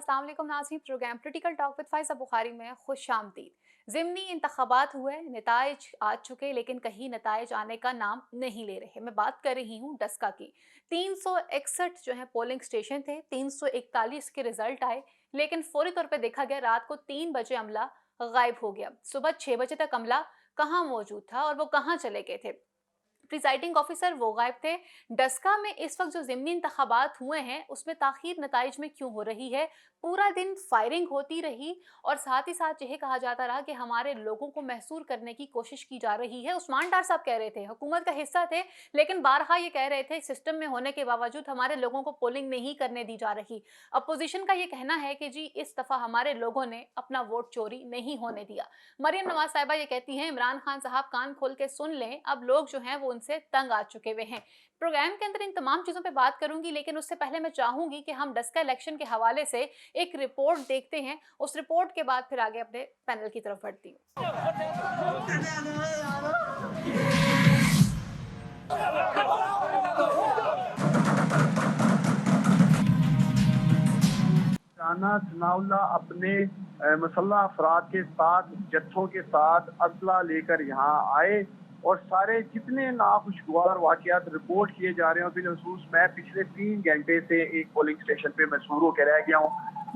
अस्सलाम वालेकुम नाज़रीन। Program critical talk with Faiza Bukhari में खुशामदीद। ज़िमनी इंतखाबात हुए, नताइज आ चुके, लेकिन कहीं नताइज आने का नाम नहीं ले रहे। मैं बात कर रही हूँ डस्का की। 361 जो है पोलिंग स्टेशन थे, 341 के रिजल्ट आए, लेकिन फौरी तौर पर देखा गया रात को 3 बजे अमला गायब हो गया। सुबह 6 बजे तक अमला कहाँ मौजूद था और वो कहाँ चले गए थे? प्रिजाइडिंग ऑफिसर वो गायब थे। डस्का में इस वक्त जो ज़िमनी इंतखाबात हुए हैं उसमें ताखीर नताइज में क्यों हो रही है? पूरा दिन फायरिंग होती रही और साथ ही साथ यह कहा जाता रहा कि हमारे लोगों को महसूर करने की कोशिश की जा रही है। उस्मान डार साहब कह रहे थे हुकूमत का हिस्सा थे, लेकिन बारहा ये कह रहे थे सिस्टम में होने के बावजूद हमारे लोगों को पोलिंग नहीं करने दी जा रही। अपोजिशन का ये कहना है कि जी इस दफा हमारे लोगों ने अपना वोट चोरी नहीं होने दिया। मरियम नवाज साहिबा ये कहती हैं इमरान खान साहब कान खोल के सुन लें, अब लोग जो हैं वो उनसे तंग आ चुके हुए हैं। प्रोग्राम के अंदर इन तमाम चीज़ों पे बात करूंगी, लेकिन उससे पहले मैं चाहूंगी कि हम डस्का इलेक्शन के हवाले से एक रिपोर्ट देखते हैं। उस रिपोर्ट के बाद फिर आगे अपने पैनल की तरफ बढ़ती हूँ। राना सनाउल्लाह अपने मुसल्लह अफराद के साथ, जत्थों के साथ असला लेकर यहाँ आए और सारे जितने नाखुशगवार वाकयात रिपोर्ट किए जा रहे हैं। बिलखसूस मैं पिछले 3 घंटे से एक पोलिंग स्टेशन पे मशहूर होकर रह गया हूँ।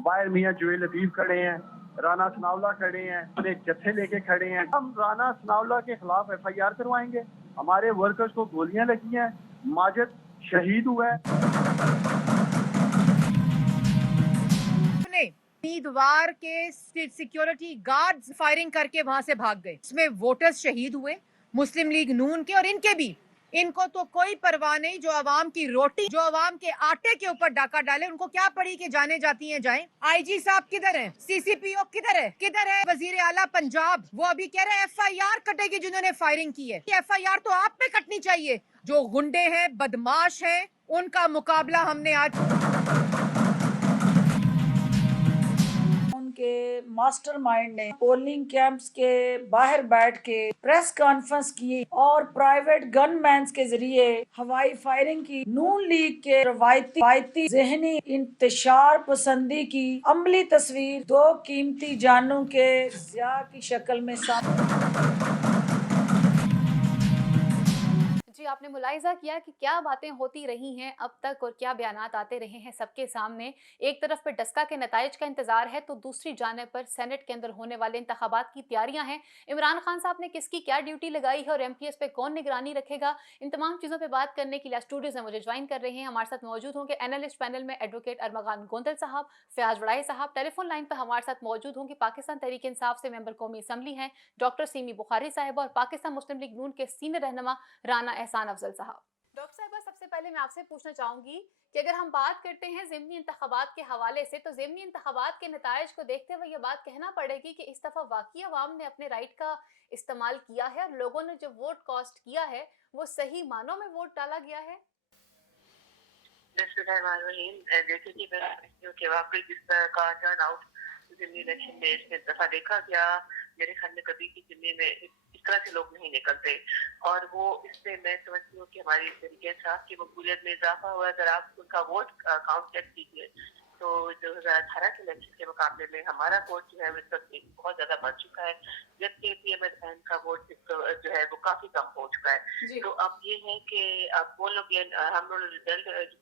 बाहर मियाँ जुए लतीफ खड़े हैं, राना सनाउल्लाह खड़े हैं, अपने जत्थे लेके खड़े हैं। हम राना सनाउल्लाह के खिलाफ FIR करवाएंगे। हमारे वर्कर्स को गोलियां लगी हैं, माजिद शहीद हुआ है। उम्मीदवार के सिक्योरिटी गार्ड्स फायरिंग करके वहां से भाग गए। इसमें वोटर्स शहीद हुए, मुस्लिम लीग नून के और इनके भी। इनको तो कोई परवाह नहीं, जो आवाम की रोटी, जो आवाम के आटे के ऊपर डाका डाले, उनको क्या पड़ी कि जाने जाती हैं जाएं। IG साहब किधर है? CCPO किधर है? किधर है वजीर आला पंजाब? वो अभी कह रहे हैं FIR कटेगी जिन्होंने फायरिंग की है। FIR तो आप पे कटनी चाहिए। जो गुंडे हैं, बदमाश हैं, उनका मुकाबला हमने आज के मास्टरमाइंड ने पोलिंग कैंप्स के बाहर बैठ के प्रेस कॉन्फ्रेंस की और प्राइवेट गनमैन के जरिए हवाई फायरिंग की। नून लीग के रवायती जहनी इंतशार पसंदी की अमली तस्वीर 2 कीमती जानों के ज़िया की शक्ल में जी, आपने मुलाहिजा किया कि क्या बातें होती रही हैं अब तक और क्या बयानात आते रहे हैं सबके सामने। एक तरफ पे डस्का के नताइज का इंतजार है, तो दूसरी जानिब पर सेनेट के अंदर होने वाले इंतखाबात की तैयारियां हैं। इमरान खान साहब ने किसकी क्या ड्यूटी लगाई है और MPS पे कौन निगरानी रखेगा, इन तमाम चीज़ों पर बात करने के लिए स्टूडियोज में मुझे ज्वाइन कर रहे हैं। हमारे साथ मौजूद होंगे एनालिस्ट पैनल में एडवोकेट अरमगान गोंदल साहब, फयाज वड़ाई साहब। टेलीफोन लाइन पर हमारे साथ मौजूद होंगे पाकिस्तान तहरीक इंसाफ से मेंबर कौमी असम्बली हैं डॉक्टर सीमी बुखारी साहिबा और पाकिस्तान मुस्लिम लीग नून के सीनियर रहनुमा राना एहसान अफजल साहब। डॉक्टर साहिबा, सबसे पहले मैं आपसे पूछना चाहूंगी कि अगर हम बात करते हैं ज़िमनी इंतखाबात के हवाले से, तो ज़िमनी इंतखाबात के नताइज को देखते हुए ये बात कहना पड़ेगी कि इस दफा वाकई अवाम ने अपने राइट का इस्तेमाल किया है और लोगों ने जो वोट कास्ट किया है वो सही मानों में वोट डाला गया है। जैसे कि वाकई जिस तरह का टर्न आउट ज़िमनी इलेक्शन में इस दफा देखा गया, मेरे ख्याल में कभी भी ज़िमनी में इस तरह से लोग नहीं निकलते। और वो इससे मैं समझती हूँ कि हमारी तहरीक इंसाफ की मकबूलियत में इजाफा हुआ। अगर आप उनका वोट काउंट चेक कीजिए तो 2018 के इलेक्शन के मुकाबले में हमारा वोट जो है बहुत ज्यादा बढ़ चुका है, जबकि PMS का वोट जो है वो काफी कम हो चुका है। तो अब ये है कि अब वो लोग हम लोग रिजल्ट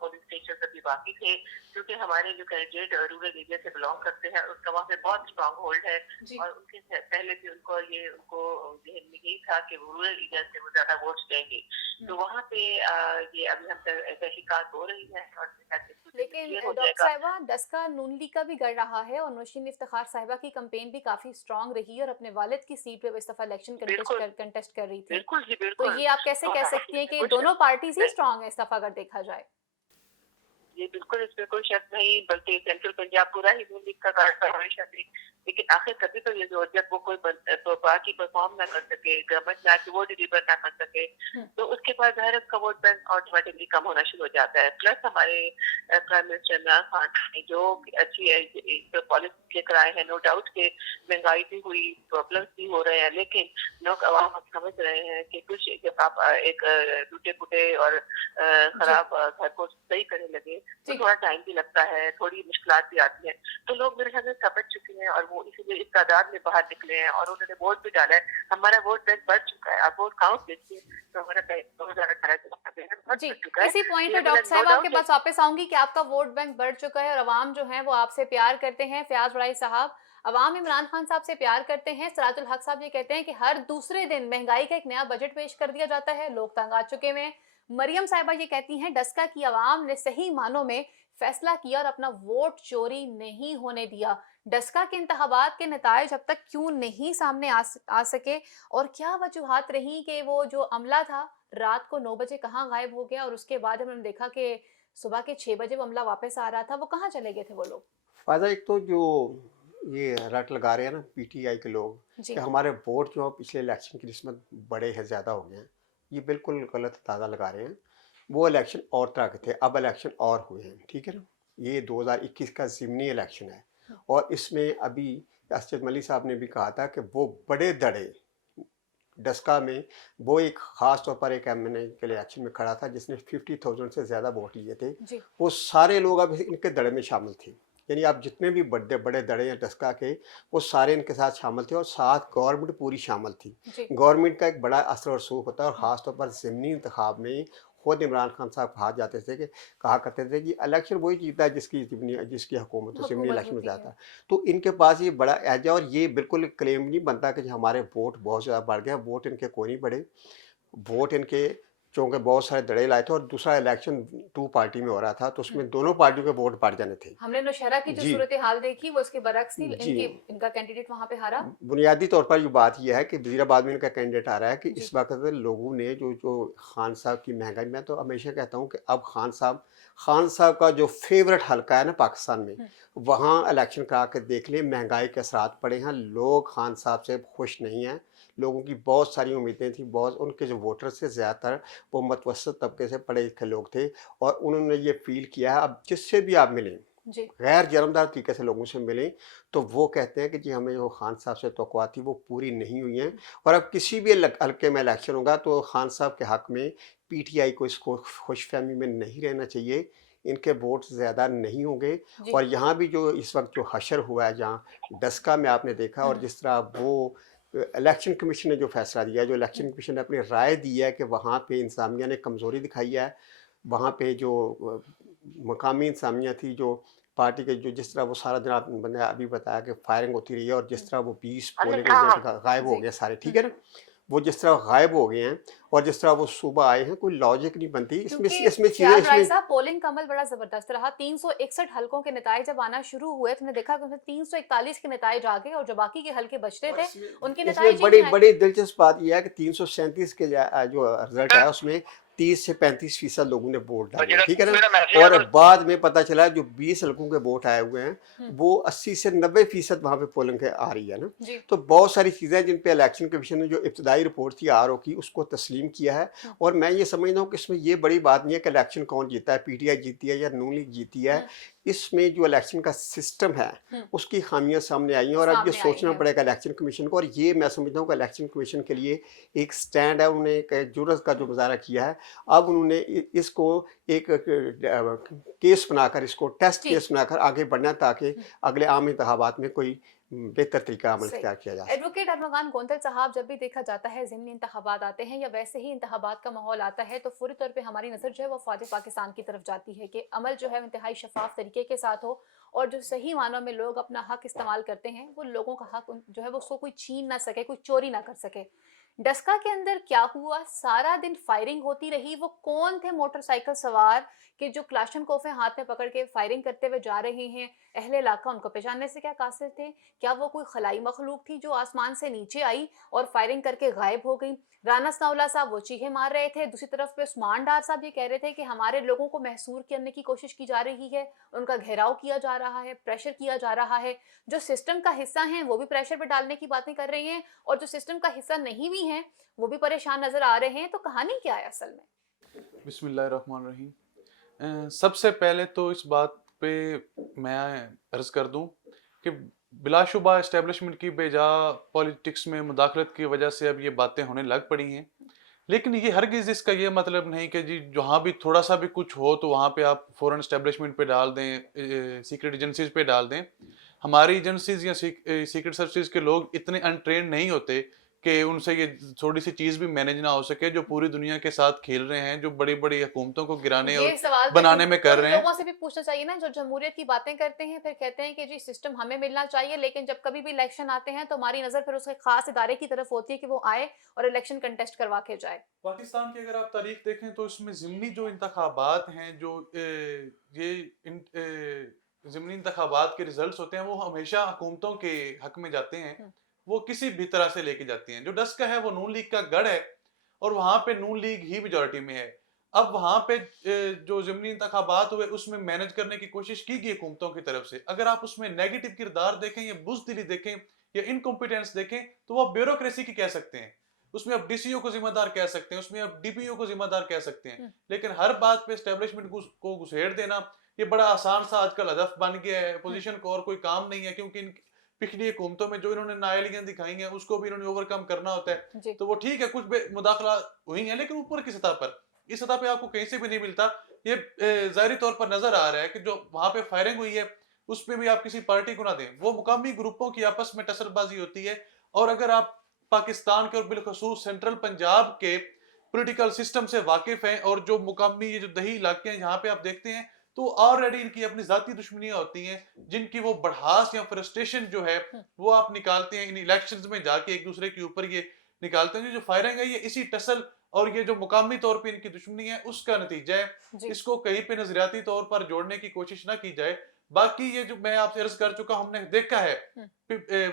पोलिंग स्टेशन अभी बाकी थे, क्योंकि हमारे जो कैंडिडेट रूरल एरिया से बिलोंग करते हैं उसका वहाँ पे बहुत स्ट्रॉन्ग होल्ड है और उनके पहले भी उनको जहन में यही था कि रूरल एरिया से वो ज्यादा वोट देंगे। तो वहाँ पे ये अभी हम तहकीकात हो रही है। और लेकिन डॉक्टर साहिबा, डस्का नून लीग का भी गढ़ रहा है और नौशीन इफ्तिखार साहिबा की कैंपेन भी काफी स्ट्रांग रही है और अपने वालिद की सीट पे वो इस दफा इलेक्शन कंटेस्ट कर रही थी। तो ये आप कैसे कह सकती हैं कि दोनों पार्टीज ही स्ट्रांग है इस दफा अगर देखा जाए? ये बिल्कुल इसमें कोई शक नहीं, बल्कि सेंट्रल पंजाब पूरा ही नून लीग का गढ़ था हमेशा से। लेकिन आखिर कभी तो ये जो जब वो कोई तो पार्टी परफॉर्म ना कर सके, गवर्नमेंट ना कि वो डिलीवर ना कर सके, तो उसके बाद ज़ाहिर है उसका वोट बैंक ऑटोमेटिकली कम होना शुरू हो जाता है। प्लस हमारे प्राइम मिनिस्टर इमरान खान ने जो अच्छी पॉलिसी लेकर आए हैं, नो डाउट के महंगाई भी हुई, प्रॉब्लम्स भी हो रहे हैं, लेकिन लोग अवाम अब समझ रहे हैं कि कुछ जब आप एक टूटे-फूटे और खराब घर को सही करने लगे, तो थोड़ा टाइम भी लगता है, थोड़ी मुश्किलात भी आती हैं। तो लोग मेरे ख्याल में समझ चुके हैं और वो इसीलिए इस तादाद में बाहर निकले हैं और उन्होंने वोट भी डाला है। हमारा वोट बैंक बढ़ चुका है। आप वोट काउंट देखिए तो हमारा 2018 से बढ़ जी, चुका है। इसी पॉइंट ये पे डॉक्टर मतलब नो साहिबा आपके डाउट पास वापस आऊँगी कि आपका वोट बैंक बढ़ चुका है और अवाम जो है वो आपसे प्यार करते हैं। फ़याज़ बड़ाई साहब, अवाम इमरान खान साहब से प्यार करते हैं। सिराजुल हक साहब ये कहते हैं कि हर दूसरे दिन महंगाई का एक नया बजट पेश कर दिया जाता है, लोग तंग आ चुके हुए हैं। मरियम साहिबा ये कहती हैं डस्का की अवाम ने सही मानों में फैसला किया और अपना वोट चोरी नहीं होने दिया। डस्का के इंतखाबात के नताइज अब तक क्यों नहीं सामने आ सके और क्या वजूहात रही कि वो जो अमला था रात को 9 बजे कहाँ गायब हो गया और उसके बाद जब हमने देखा कि सुबह के 6 बजे वो अमला वापस आ रहा था, वो कहाँ चले गए थे वो लोग? फ़ायदा एक तो जो ये रट लगा रहे हैं ना पीटीआई के लोग जी, कि हमारे वोट जो है पिछले इलेक्शन की निस्बत बड़े हैं, ज़्यादा हो गए हैं, ये बिल्कुल गलत अंदाज़ा लगा रहे हैं। वो इलेक्शन और तरह के थे, अब इलेक्शन और हुए हैं, ठीक है ना। ये 2021 का ज़िमनी इलेक्शन है और इसमें अभी असद मलिक साहब ने भी कहा था कि वो बड़े धड़े डस्का में वो एक ख़ास तौर पर एक एमएनए के इलेक्शन में खड़ा था जिसने 50,000 से ज़्यादा वोट लिए थे। जी, वो सारे लोग अब इनके धड़े में शामिल थे, यानी आप जितने भी बड़े बड़े धड़े हैं डस्का के, वो सारे इनके साथ शामिल थे और साथ गवर्नमेंट पूरी शामिल थी। जी, गवर्नमेंट का एक बड़ा असर और रसूख होता है और ख़ास तौर पर ज़िमनी इंतखाब में खुद इमरान खान साहब कहा करते थे कि इलेक्शन वही जीता है जिसकी हुकूमत हो, ज़िमनी हुकूमत इलेक्शन में होती जाता है। है। तो इनके पास ये बड़ा एज है और ये बिल्कुल क्लेम नहीं बनता कि हमारे वोट बहुत ज़्यादा बढ़ गए। वोट इनके कोई नहीं बढ़े, वोट इनके चूँकि बहुत सारे धड़े लाए थे और दूसरा इलेक्शन 2 पार्टी में हो रहा था, तो उसमें दोनों पार्टियों के वोट बढ़ जाने थे। हमने नौशहरा की जो जी, सूरत हाल देखी वो उसके बरक्स थी, जी। इनका कैंडिडेट वहाँ पे हारा। बुनियादी तौर पर ये बात ये है कि वज़ीराबाद में इनका कैंडिडेट आ रहा है कि जी, इस वक़्त लोगों ने जो जो खान साहब की महँगाई, मैं तो हमेशा कहता हूँ कि अब खान साहब का जो फ़ेवरेट हलका है ना पाकिस्तान में, वहाँ इलेक्शन करा के देख लें, महँगाई के असरात पड़े हैं। लोग खान साहब से खुश नहीं हैं। लोगों की बहुत सारी उम्मीदें थी, बहुत उनके जो वोटर्स थे ज़्यादातर वो मतवसत तबके से पढ़े लिखे लोग थे और उन्होंने ये फ़ील किया है। अब जिससे भी आप मिलें, जी, गैर जरमदार तरीके से लोगों से मिलें, तो वो कहते हैं कि जी हमें जो खान साहब से तवक्कुआ थी वो पूरी नहीं हुई हैं और अब किसी भी हल्के में इलेक्शन होगा तो खान साहब के हक़ में पीटीआई को इसको खुशफ़हमी में नहीं रहना चाहिए। इनके वोट ज़्यादा नहीं होंगे जी, और यहाँ भी जो इस वक़्त जो हशर हुआ है जहाँ डस्का में आपने देखा और जिस तरह वो इलेक्शन कमीशन ने जो फ़ैसला दिया है, जो इलेक्शन कमीशन ने अपनी राय दी है कि वहाँ पे इंतज़ामिया ने कमज़ोरी दिखाई है। वहाँ पे जो मकामी इंतज़ामिया थी, जो पार्टी के जो जिस तरह वो सारा दिन आपने अभी बताया कि फायरिंग होती रही है और जिस तरह वो 20 पोलिंग एजेंट गायब हो जी। गए सारे, ठीक है ना? वो जिस तरह गायब हो गए हैं और जिस तरह वो सुबह आए हैं, कोई लॉजिक नहीं बनती। इसमें क्योंकि इसमें चीज़ें फ़याज़ राय इसमें साहब पोलिंग का अमल बड़ा ज़बरदस्त रहा। 361 हलकों के नताइज जब आना शुरू हुए तो हमने देखा कि उसमें 341 के नताइज आ गए और जो बाकी के हलके बचते और थे, इसमें उनके इसमें नताइज ही बड़ी नहीं आए। बड़ी दिलचस्प बात यह है कि 337 के जो रिजल्ट आया उसमें 30 से 35% लोगों ने वोट डाले, ठीक है ना। और बाद में पता चला जो 20 हल्कों के वोट आए हुए हैं वो 80 से 90% वहाँ पे पोलिंग के आ रही है ना। जी, तो बहुत सारी चीज़ें जिन पे इलेक्शन कमीशन ने जो इब्तदाई रिपोर्ट थी आरओ की उसको तस्लीम किया है और मैं ये समझता हूँ कि इसमें ये बड़ी बात नहीं है कि इलेक्शन कौन जीता है, पीटीआई जीती है या नून लीग जीती है। इसमें जो इलेक्शन का सिस्टम है उसकी खामियां सामने आई हैं और अब ये सामने आई सोचना हैं। पड़ेगा इलेक्शन कमीशन को और ये मैं समझता हूँ कि इलेक्शन कमीशन के लिए एक स्टैंड है। उन्होंने एक जुर्रत का जो मुजाहरा किया है, अब उन्होंने इसको एक केस बनाकर, इसको टेस्ट जी, केस बनाकर आगे बढ़ना ताकि अगले आम इंतखाबात में कोई बेहतर तरीका अमल सही। इख्तियार किया जा सके। एडवोकेट अरमगान गोंतल साहब, जब भी देखा जाता है ज़िमनी इंतखाबात आते हैं या वैसे ही इंतखाबात का माहौल आता है तो फ़ौरी तौर पे हमारी नज़र जो है वो फ़ौज पाकिस्तान की तरफ जाती है कि अमल जो है इंतहाई शफ़ाफ़ तरीके के साथ हो और जो सही मानों में लोग अपना हक़ इस्तेमाल करते हैं वो लोगों का हक़ जो है वो उसको कोई छीन ना सके, कोई चोरी ना कर सके। डस्का के अंदर क्या हुआ, सारा दिन फायरिंग होती रही, वो कौन थे मोटरसाइकिल सवार कि जो क्लाशनकोफे हाथ में पकड़ के फायरिंग करते हुए जा रहे हैं, अहले इलाका उनको पहचानने से क्या कासिर थे? क्या वो कोई खलाई मखलूक थी जो आसमान से नीचे आई और फायरिंग करके गायब हो गई? राना सनाउल्लाह साहब वो चीखें मार रहे थे, दूसरी तरफ पे उस्मान डार साहब ये कह रहे थे कि हमारे लोगों को महसूर करने की कोशिश की जा रही है, उनका घेराव किया जा रहा है, प्रेशर किया जा रहा है। जो सिस्टम का हिस्सा हैं वो भी प्रेशर पे डालने की बातें कर रहे हैं और जो सिस्टम का हिस्सा नहीं भी हैं वो भी परेशान नजर आ रहे हैं। तो कहानी क्या है असल में? बिस्मिल्लाहिर्रहमानिर्रहीम। सबसे पहले तो इस बात पे मैं अर्ज कर दूं कि बिलाशुबा एस्टेब्लिशमेंट की बेजा पॉलिटिक्स में मुदाखलत की वजह से अब ये बातें होने लग पड़ी हैं, लेकिन ये हरगिज इसका ये मतलब नहीं कि जी जहाँ भी थोड़ा सा भी कुछ हो तो वहाँ पे आप फॉरेन एस्टेब्लिशमेंट पे डाल दें, सीक्रेट एजेंसीज पे डाल दें। हमारी एजेंसीज या सीक्रेट सर्विसेज के लोग इतने अनट्रेंड नहीं होते कि उनसे ये थोड़ी सी चीज भी मैनेज ना हो सके जो पूरी दुनिया के साथ खेल रहे हैं, जो बड़ी बड़ी हुकूमतों को गिराने ये और सवाल तो बनाने में कर उन रहे हैं। लोगों से भी पूछना चाहिए ना जो जमहूरियत की बातें करते हैं, फिर कहते हैं कि जी सिस्टम हमें मिलना चाहिए, लेकिन जब कभी भी इलेक्शन आते हैं तो हमारी नजर फिर उसके खास इदारे की तरफ होती है कि वो आए और इलेक्शन कंटेस्ट करवा के जाए। पाकिस्तान की अगर आप तारीख देखें तो इसमें ज़िमनी जो इंतखाबात हैं, जो ज़िमनी इंतखाबात के रिजल्ट्स होते हैं वो हमेशा हुकूमतों के हक में जाते हैं, वो किसी भी तरह से लेके जाती हैं। जो डस्का है वो नून लीग का गढ़ है और वहां पे नून लीग ही मेजोरिटी में है। अब वहां पे जो ज़िमनी इंतखाबात हुए उसमें मैनेज करने की कोशिश की गई हुकूमतों की तरफ से। अगर आप उसमें नेगेटिव किरदार देखें या बुज़दिली देखें या इनकॉम्पिटेंस देखें तो वो ब्यूरोक्रेसी की कह सकते हैं, उसमें आप डीसीओ को जिम्मेदार कह सकते हैं, उसमें आप डीपीओ को जिम्मेदार कह सकते हैं। लेकिन हर बात पे एस्टेब्लिशमेंट को घुसेड़ देना ये बड़ा आसान सा आजकल हदफ बन गया है। पोजीशन को और कोई काम नहीं है, क्योंकि इन पिछली हुकूमतों में जो इन्होंने नाअहलियां दिखाई हैं उसको भी इन्होंने ओवरकम करना होता है। तो वो ठीक है, कुछ मुदाखला हुई है, लेकिन ऊपर की सतह पर, इस सतह पे आपको कहीं से भी नहीं मिलता। ये जाहिरी तौर पर नजर आ रहा है कि जो वहां पे फायरिंग हुई है उसमें भी आप किसी पार्टी को ना दें, वो मुकामी ग्रुपों की आपस में टसरबाजी होती है। और अगर आप पाकिस्तान के और बिलखसूस सेंट्रल पंजाब के पॉलिटिकल सिस्टम से वाकिफ हैं और जो मुकामी ये जो दही इलाके हैं यहाँ पे आप देखते हैं तो ऑलरेडी इनकी अपनी जाती दुश्मनियां होती हैं, जिनकी वो बढ़ास या फ्रस्ट्रेशन जो है वो आप निकालते हैं इन इलेक्शंस में जाके एक दूसरे के ऊपर ये निकालते हैं। जो फायरिंग है ये इसी टसल और ये जो मुकामी तौर पे इनकी दुश्मनी है उसका नतीजा है। इसको कहीं पे नजरियाती तौर पर जोड़ने की कोशिश ना की जाए। बाकी ये जो मैं आपसे अर्ज कर चुका, हमने देखा है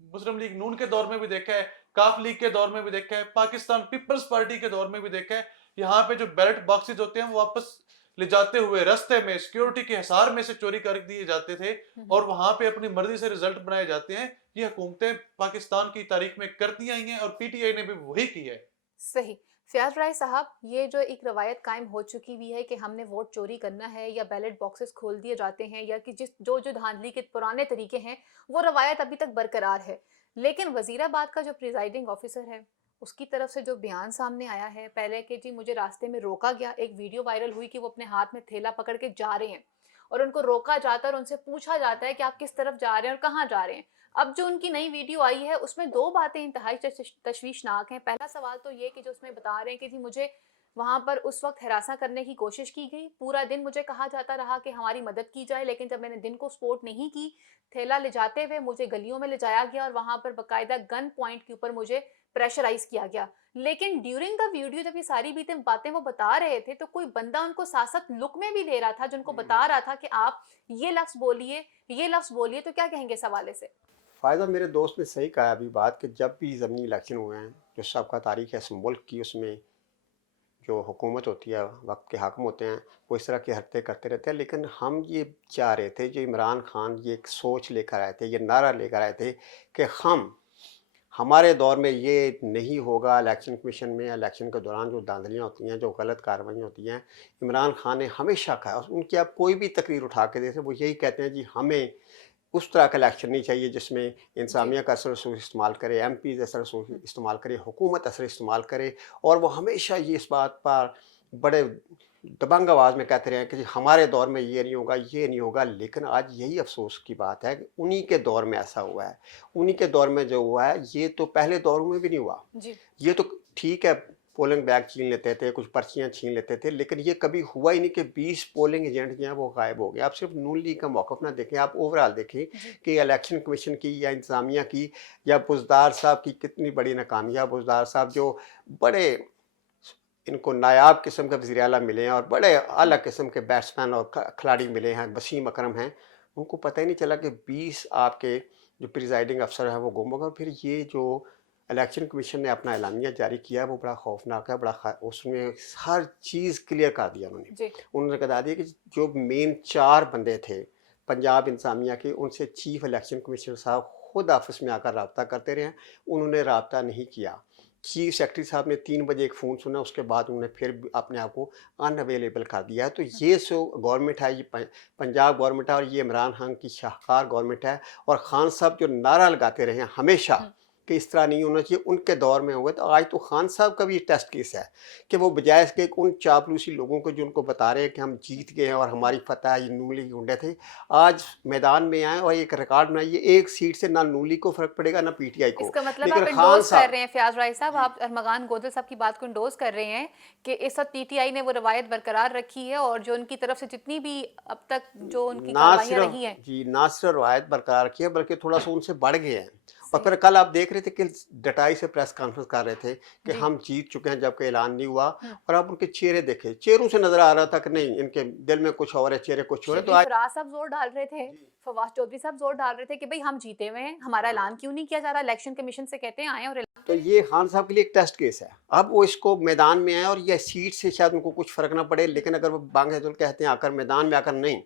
मुस्लिम लीग नून के दौर में भी देखा है, काफ लीग के दौर में भी देखा है, पाकिस्तान पीपल्स पार्टी के दौर में भी देखा है। यहाँ पे जो बैलेट बॉक्सेस होते हैं वो वापस ले जाते हुए रास्ते में सिक्योरिटी के हिसार में से चोरी कर दिए जाते थे और वहां पे अपनी मर्जी से रिजल्ट बनाए जाते हैं। ये हुकूमतें पाकिस्तान की तारीख में करती आई हैं और पीटीआई ने भी वही की है। सही। फयाज राय साहब, ये जो एक रवायत कायम हो चुकी हुई है कि हमने वोट चोरी करना है या बैलेट बॉक्सेस खोल दिए जाते हैं या कि जो जो धांधली के पुराने तरीके हैं, वो रवायत अभी तक बरकरार है। लेकिन वजीराबाद का जो प्रिजाइडिंग ऑफिसर है उसकी तरफ से जो बयान सामने आया है पहले कि जी मुझे रास्ते में रोका गया, एक वीडियो वायरल हुई कि वो अपने हाथ में थैला पकड़ के जा रहे हैं और उनको रोका जाता है और उनसे पूछा जाता है कि आप किस तरफ जा रहे हैं और कहाँ जा रहे हैं। अब जो उनकी नई वीडियो आई है उसमें दो बातें इंतहाई तशवीशनाक हैं। पहला सवाल तो ये कि जो उसमें बता रहे हैं कि जी मुझे वहां पर उस वक्त हिरासा करने की कोशिश की गई, पूरा दिन मुझे कहा जाता रहा कि हमारी मदद की जाए, लेकिन जब मैंने दिन को सपोर्ट नहीं की, थैला ले जाते हुए मुझे गलियों में ले जाया गया और वहां पर बाकायदा गन पॉइंट के ऊपर मुझे प्रेशराइज किया गया। लेकिन ड्यूरिंग द वीडियो जब ये सारी बातें वो बता रहे थे तो कोई बंदा उनको साथ साथ लुक में भी ले रहा था, जिनको बता रहा था कि आप ये लफ्ज बोलिए, ये लफ्ज बोलिए। तो क्या कहेंगे इस हवाले से? फ़ायदा मेरे दोस्त ने सही कहा अभी बात कि जब भी ज़मीनी इलेक्शन हुए हैं, जो सबका तारीख है इस मुल्क की, उसमें जो हुकूमत होती है, वक्त के हाकिम होते हैं, वो इस तरह की हरकतें करते रहते हैं। लेकिन हम ये चाह रहे थे, जो इमरान खान ये एक सोच लेकर आए थे, ये नारा लेकर आए थे कि हमारे दौर में ये नहीं होगा। इलेक्शन कमीशन में इलेक्शन के दौरान जो धांधलियाँ होती हैं, जो गलत कार्रवाइयाँ होती हैं, इमरान खान ने हमेशा कहा, उनकी आप कोई भी तकरीर उठा के देते वो यही कहते हैं जी हमें उस तरह का इलेक्शन नहीं चाहिए जिसमें इंसामिया का असर रसूख इस्तेमाल करे, एमपीज़ असर रसूख इस्तेमाल करे, हुकूमत असर इस्तेमाल करे। और वो हमेशा ये इस बात पर बड़े दबंग आवाज़ में कहते रहे कि जी हमारे दौर में ये नहीं होगा, ये नहीं होगा। लेकिन आज यही अफसोस की बात है कि उन्हीं के दौर में ऐसा हुआ है। उन्हीं के दौर में जो हुआ है ये तो पहले दौरों में भी नहीं हुआ। जी। ये तो ठीक है, पोलिंग बैग छीन लेते थे, कुछ पर्चियाँ छीन लेते थे, लेकिन ये कभी हुआ ही नहीं कि 20 पोलिंग एजेंट जो हैं वो गायब हो गए। आप सिर्फ नून लीग का मौक़िफ़ ना देखें, आप ओवरऑल देखें कि इलेक्शन कमीशन की या इंतज़ामिया की या बुज़दार साहब की कितनी बड़ी नाकामी है। बुज़दार साहब जो बड़े इनको नायाब किस्म के वज़ीर आला मिले हैं और बड़े आला किस्म के बैट्समैन और खिलाड़ी मिले हैं, वसीम अकरम हैं, उनको पता ही नहीं चला कि 20 आपके जो प्रिजाइडिंग अफसर हैं वो गुम हो गए। और फिर ये जो इलेक्शन कमीशन ने अपना एलानिया जारी किया है वो बड़ा खौफनाक है, उसमें हर चीज़ क्लियर कर दिया उन्होंने। उन्होंने बता दिया कि जो मेन 4 बंदे थे पंजाब इंतज़ामिया के, उनसे चीफ इलेक्शन कमिश्नर साहब खुद ऑफिस में आकर रब्ता करते रहे हैं, उन्होंने रब्ता नहीं किया। चीफ सेक्रेटरी साहब ने 3 बजे एक फ़ोन सुना, उसके बाद उन्होंने फिर अपने आप को अनअवेलेबल कर दिया है। तो ये जो गवर्नमेंट है, ये पंजाब गवर्नमेंट है और ये इमरान खान की शाहकार गवर्नमेंट है। और खान साहब जो नारा लगाते रहे हैं हमेशा कि इस तरह नहीं होना चाहिए, उनके दौर में हुए। तो आज तो खान साहब का भी टेस्ट केस है कि वो बजाय इसके उन चापलूसी लोगों को जो उनको बता रहे हैं कि हम जीत गए हैं और हमारी फतह ये नून लीग गुंडे थे, आज मैदान में आए और एक रिकॉर्ड बनाइए, एक सीट से ना नून लीग को फर्क पड़ेगा ना पीटीआई को। इसका मतलब लेकिन आप खान इंडोर्स कर साहब रहे हैं फयाज राय साहब, आप अरमगान गोदल साहब की बात को इंडोर्स कर रहे हैं कि इस वक्त पीटीआई ने वो रवायत बरकरार रखी है और जो उनकी तरफ से जितनी भी अब तक जो उनकी ना कार्रवाइयां सिर्फ रही हैं जी ना सिर्फ रवायत बरकरार रखी है बल्कि थोड़ा सा उनसे बढ़ गए हैं। और फिर कल आप देख रहे थे कि डटाई से प्रेस कॉन्फ्रेंस कर रहे थे कि हम जीत चुके हैं जबकि ऐलान नहीं हुआ। और आप उनके चेहरे देखे, चेहरों से नजर आ रहा था कि नहीं, इनके दिल में कुछ और है, चेहरे कुछ और है। तो आज फराज साहब जोर डाल रहे थे, फवाद चौधरी साहब जोर डाल रहे थे कि भाई हम जीते हुए हैं, हमारा ऐलान क्यों नहीं किया जा रहा, इलेक्शन कमीशन से कहते हैं आए और तो ये खान साहब के लिए एक टेस्ट केस है। अब वो इसको मैदान में आए और ये सीट से शायद उनको कुछ फर्क ना पड़े, लेकिन अगर वो बांग्लादेश कहते हैं आकर मैदान में आकर नहीं,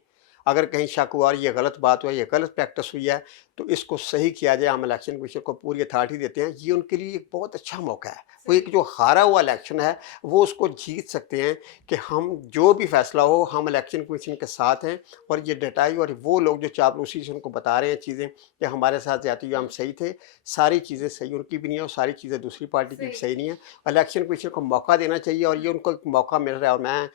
अगर कहीं शक हुआ और ये गलत बात हुआ, ये गलत प्रैक्टिस हुई है, तो इसको सही किया जाए। हम इलेक्शन कमीशन को पूरी अथॉरिटी देते हैं, ये उनके लिए एक बहुत अच्छा मौका है। वो एक जो हारा हुआ इलेक्शन है वो उसको जीत सकते हैं कि हम जो भी फैसला हो हम इलेक्शन कमीशन के साथ हैं। और ये डटाई और वो लोग जो चापलूसी से उनको बता रहे हैं चीज़ें कि हमारे साथ जाती हुई हम सही थे, सारी चीज़ें सही उनकी भी नहीं है और सारी चीज़ें दूसरी पार्टी की भी सही नहीं है। इलेक्शन कमीशन को मौका देना चाहिए और ये उनको एक मौका मिल रहा है। और मैं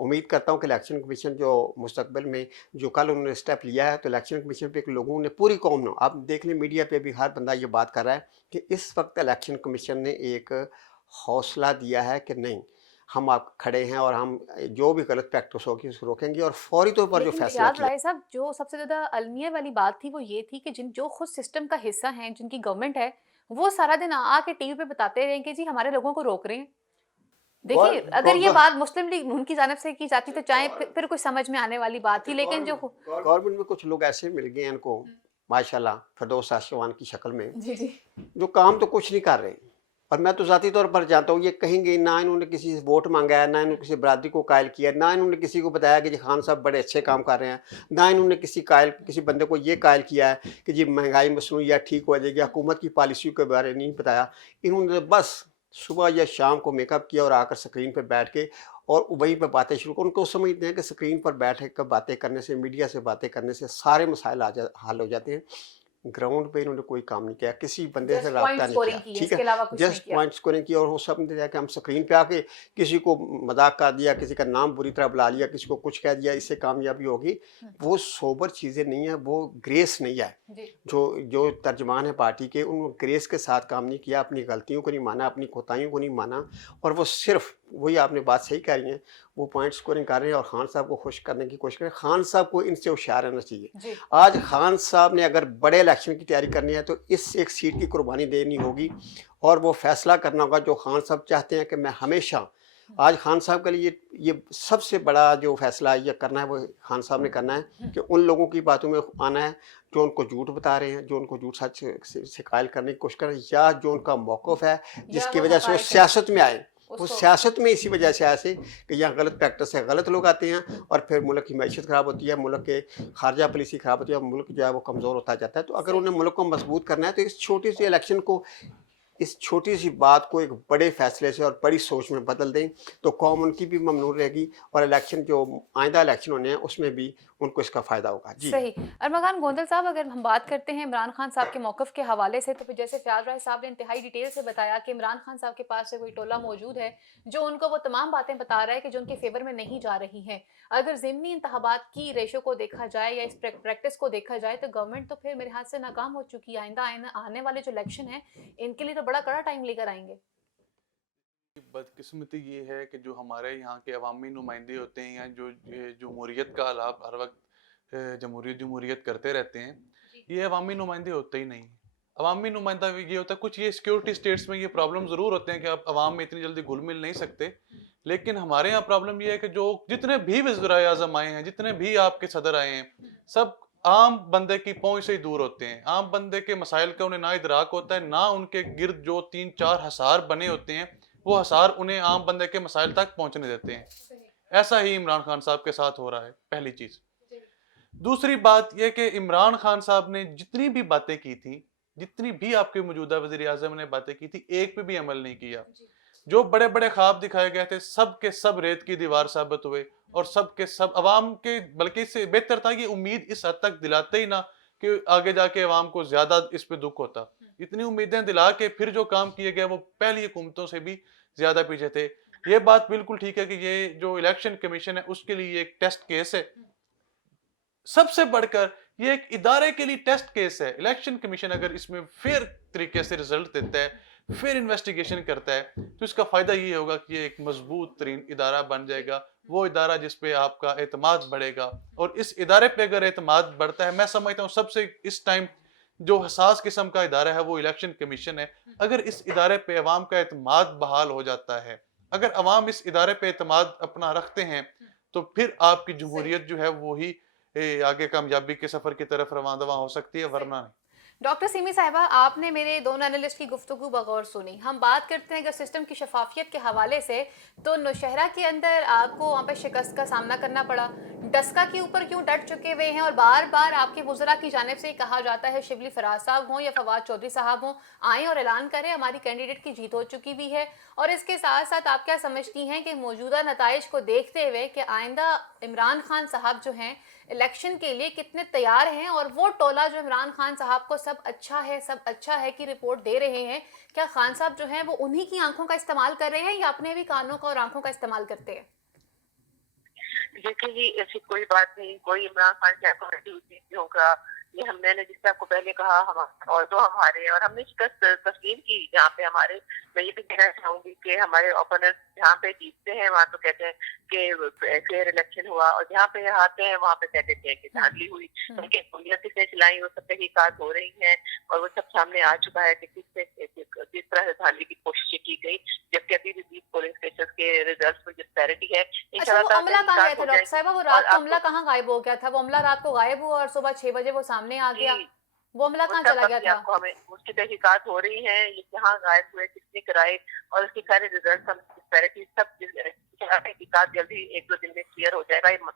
उम्मीद करता हूँ कि इलेक्शन कमीशन जो मुस्तकबिल में जो कल उन्होंने स्टेप लिया है, तो इलेक्शन कमीशन पे एक लोगों ने पूरी कौम ने, आप देख लें मीडिया पे भी हर बंदा ये बात कर रहा है कि इस वक्त इलेक्शन कमीशन ने एक हौसला दिया है कि नहीं, हम आप खड़े हैं और हम जो भी गलत प्रैक्टिस होगी उसको रोकेंगे। और फौरी तौर पर जो लेकिन फैसला फयाज किया, राय साहब, जो सबसे ज्यादा अलमिया वाली बात थी वो ये थी कि जो खुद सिस्टम का हिस्सा हैं, जिनकी गवर्नमेंट है, वो सारा दिन आके टीवी पे बताते रहे कि जी हमारे लोगों को रोक रहे हैं। देखिए, अगर ये बात मुस्लिम लीग नून की जानिब से की जाती तो चाहे फिर कुछ समझ में आने वाली बात थी, लेकिन जो गवर्नमेंट में कुछ लोग ऐसे मिल गए हैं इनको माशाल्लाह फिरदौस आशवान की शक्ल में, जी जी जो काम तो कुछ नहीं कर रहे। और मैं तो ज़ाती तौर पर जानता हूँ, ये कहेंगे ना इन्होंने किसी से वोट मांगा है, ना इन्होंने किसी बरादरी को कायल किया, ना इन्होंने किसी को बताया कि जी खान साहब बड़े अच्छे काम कर रहे हैं, ना इन्होंने किसी बंदे को ये कायल किया है कि जी महंगाई मसनूइया ठीक हो जाएगी, हुकूमत की पॉलिसी के बारे में नहीं बताया। इन्होंने बस सुबह या शाम को मेकअप किया और आकर स्क्रीन पर बैठ के और वहीं पर बातें शुरू कर। उनको समझते हैं कि स्क्रीन पर बैठ कर बातें करने से, मीडिया से बातें करने से सारे मसाइल हल हो जाते हैं। ग्राउंड पे इन्होंने कोई काम नहीं किया, किसी बंदे से रब्ता नहीं किया, ठीक है, जस्ट पॉइंट स्कोरिंग किया। और वो सब ने कि हम स्क्रीन पे आके किसी को मजाक कर दिया, किसी का नाम बुरी तरह बुला लिया, किसी को कुछ कह दिया, इससे कामयाबी होगी। वो सोबर चीज़ें नहीं है, वो ग्रेस नहीं है। जो तर्जमान है पार्टी के, उन ग्रेस के साथ काम नहीं किया, अपनी गलतियों को नहीं माना, अपनी कोताहियों को नहीं माना। और वो सिर्फ वही, आपने बात सही कह रही है, वो पॉइंट स्कोरिंग कर रहे हैं और खान साहब को खुश करने की कोशिश करें। खान साहब को इनसे होशियार रहना चाहिए। आज खान साहब ने अगर बड़े इलेक्शन की तैयारी करनी है तो इस एक सीट की कुर्बानी देनी होगी और वो फैसला करना होगा जो खान साहब चाहते हैं कि मैं हमेशा। आज खान साहब के लिए ये सबसे बड़ा जो फैसला ये करना है वो खान साहब ने करना है कि उन लोगों की बातों में आना है जो उनको झूठ बता रहे हैं, जो उनको झूठ सच से कायल करने की कोशिश कर रहे हैं, या जो उनका मौक़िफ़ है जिसकी वजह से वो सियासत में आए। वो सियासत में इसी वजह से ऐसे कि यहाँ गलत प्रैक्टिस है, गलत लोग आते हैं और फिर मुल्क की मैशत ख़राब होती है, मुल्क के खारजा पॉलिसी ख़राब होती है, मुल्क जो है वो कमज़ोर होता जाता है। तो अगर उन्हें मुल्क को मजबूत करना है तो इस छोटी सी इलेक्शन को, इस छोटी सी बात को एक बड़े फैसले से और बड़ी सोच में बदल दें तो कौम उनकी भी ममनून रहेगी और इलेक्शन जो आइंदा इलेक्शन होने हैं उसमें भी उनको इसका फ़ायदा होगा। जी सही। अरमगान गोंदल साहब, अगर हम बात करते हैं इमरान खान साहब के मौक़िफ़ के हवाले से, तो फिर जैसे फयाज राय साहब ने इंतहाई डिटेल से बताया कि इमरान खान साहब के पास से कोई टोला मौजूद है जो उनको वो तमाम बातें बता रहा है कि जो उनके फेवर में नहीं जा रही हैं। अगर ज़िमनी इंतखाबात की रेशो को देखा जाए या इस प्रैक्टिस को देखा जाए तो गवर्नमेंट तो फिर मेरे हाथ से नाकाम हो चुकी है। आइंदा आने वाले जो इलेक्शन है इनके लिए तो बड़ा कड़ा टाइम लेकर आएंगे। बदकिस्मती ये है कि जो हमारे यहाँ के अवामी नुमाइंदे होते हैं या जो जमहूरियत का आलाप हर वक्त जमहूरियत जमहूरियत करते रहते हैं, ये अवामी नुमाइंदे होते ही नहीं। अवामी नुमाइंदा ये होता है, कुछ ये सिक्योरिटी स्टेट्स में ये प्रॉब्लम ज़रूर होते हैं कि आप अवाम में इतनी जल्दी घुल मिल नहीं सकते, लेकिन हमारे यहाँ प्रॉब्लम ये है कि जो जितने भी वज़ीर आज़म आए हैं, जितने भी आपके सदर आए हैं, सब आम बंदे की पहुंच से ही दूर होते हैं। आम बंदे के मसाइल का उन्हें ना इदराक होता है, ना उनके गिर्द जो 3-4 हसार बने होते हैं वो हसार उन्हें आम बंदे के मसाइल तक पहुंचने देते हैं। ऐसा ही इमरान खान साहब के साथ हो रहा है, पहली चीज। दूसरी बात यह कि इमरान खान साहब ने जितनी भी बातें की थी, जितनी भी आपके मौजूदा वजीर आजम ने बातें की थी, एक पे भी अमल नहीं किया। जो बड़े बड़े ख्वाब दिखाए गए थे सब के सब रेत की दीवार साबित हुए, और सब के सब अवाम के, बल्कि इससे बेहतर था कि उम्मीद इस हद तक दिलाते ही ना कि आगे जाके अवाम को ज्यादा इस पे दुख होता। इतनी उम्मीदें दिला के फिर जो काम किए गए वो पहली हुकूमतों से भी ज्यादा पीछे थे। ये बात बिल्कुल ठीक है कि ये जो इलेक्शन कमीशन है उसके लिए एक टेस्ट केस है, सबसे बढ़कर ये एक इदारे के लिए टेस्ट केस है। इलेक्शन कमीशन अगर इसमें फेयर तरीके से रिजल्ट देता है, फिर इन्वेस्टिगेशन करता है, तो इसका फायदा ये होगा कि ये एक मजबूत तरीन इदारा बन जाएगा, वो इदारा जिस पे आपका एतमाद बढ़ेगा। और इस इदारे पे अगर एतमाद बढ़ता है, मैं समझता हूँ सबसे इस टाइम जो हसास किस्म का इदारा है वो इलेक्शन कमीशन है। अगर इस इदारे पे अवाम का एतमाद बहाल हो जाता है, अगर अवाम इस इदारे पे एतमाद अपना रखते हैं, तो फिर आपकी जमहूरियत जो है वो ही आगे कामयाबी के सफर की तरफ रवां दवा हो सकती है, वरना नहीं। डॉक्टर सिमी साहिबा, आपने मेरे दोनों एनालिस्ट की गुफ्तगू बगौर सुनी। हम बात करते हैं अगर सिस्टम की शफाफियत के हवाले से, तो नौशहरा के अंदर आपको वहाँ पे शिकस्त का सामना करना पड़ा। डस्का के ऊपर क्यों डट चुके हुए हैं, और बार बार आपके वुज़रा की जानिब से कहा जाता है, शिबली फराज साहब हों या फवाद चौधरी साहब हों, आएँ और ऐलान करें हमारी कैंडिडेट की जीत हो चुकी भी है। और इसके साथ साथ आप क्या समझती हैं कि मौजूदा नताइज को देखते हुए कि आइंदा इमरान खान साहब जो हैं इलेक्शन के लिए कितने तैयार हैं, और वो टोला जो इमरान खान साहब को सब अच्छा है की रिपोर्ट दे रहे हैं, क्या खान साहब जो हैं वो उन्हीं की आंखों का इस्तेमाल कर रहे हैं या अपने भी कानों का और आंखों का इस्तेमाल करते हैं? देखिए जी, ऐसी कोई बात नहीं, कोई इमरान खान की होगा। ये मैंने जिससे आपको पहले कहा, हम और तो हमारे और हमने शिकस्त तस्लीम की जहाँ पे हमारे, मैं ये भी कहना चाहूंगी कि हमारे ओपोनेंट जहाँ पे जीतते हैं वहाँ तो कहते हैं कि फेयर इलेक्शन हुआ, और जहाँ पे हारते हैं वहाँ पे कहते थे कि धांधली हुई। उनकी हुकूमत किसने चलाई, वो सब तहकीकात हो रही है और वो सब सामने आ चुका है कि किस तरह से धांधली की कोशिश की गई, जबकि अभी भी 20 पोलिंग स्टेशन के रिजल्ट में डिस्पैरिटी है। अच्छा, वो अमला कहाँ गया था डॉक्टर साहिबा? वो रात को अमला कहाँ गायब हो गया था? वो अमला रात को गायब हुआ और सुबह 6 बजे वो सामने आ गया, वो अमला कहाँ चला गया था? हमें उसकी तहकीकात हो रही है, ये कहाँ गायब हुए, किसने कराए, और उसके सारे रिजल्ट सब तहकीकात जल्दी 1-2 दिन में क्लियर हो जाएगा।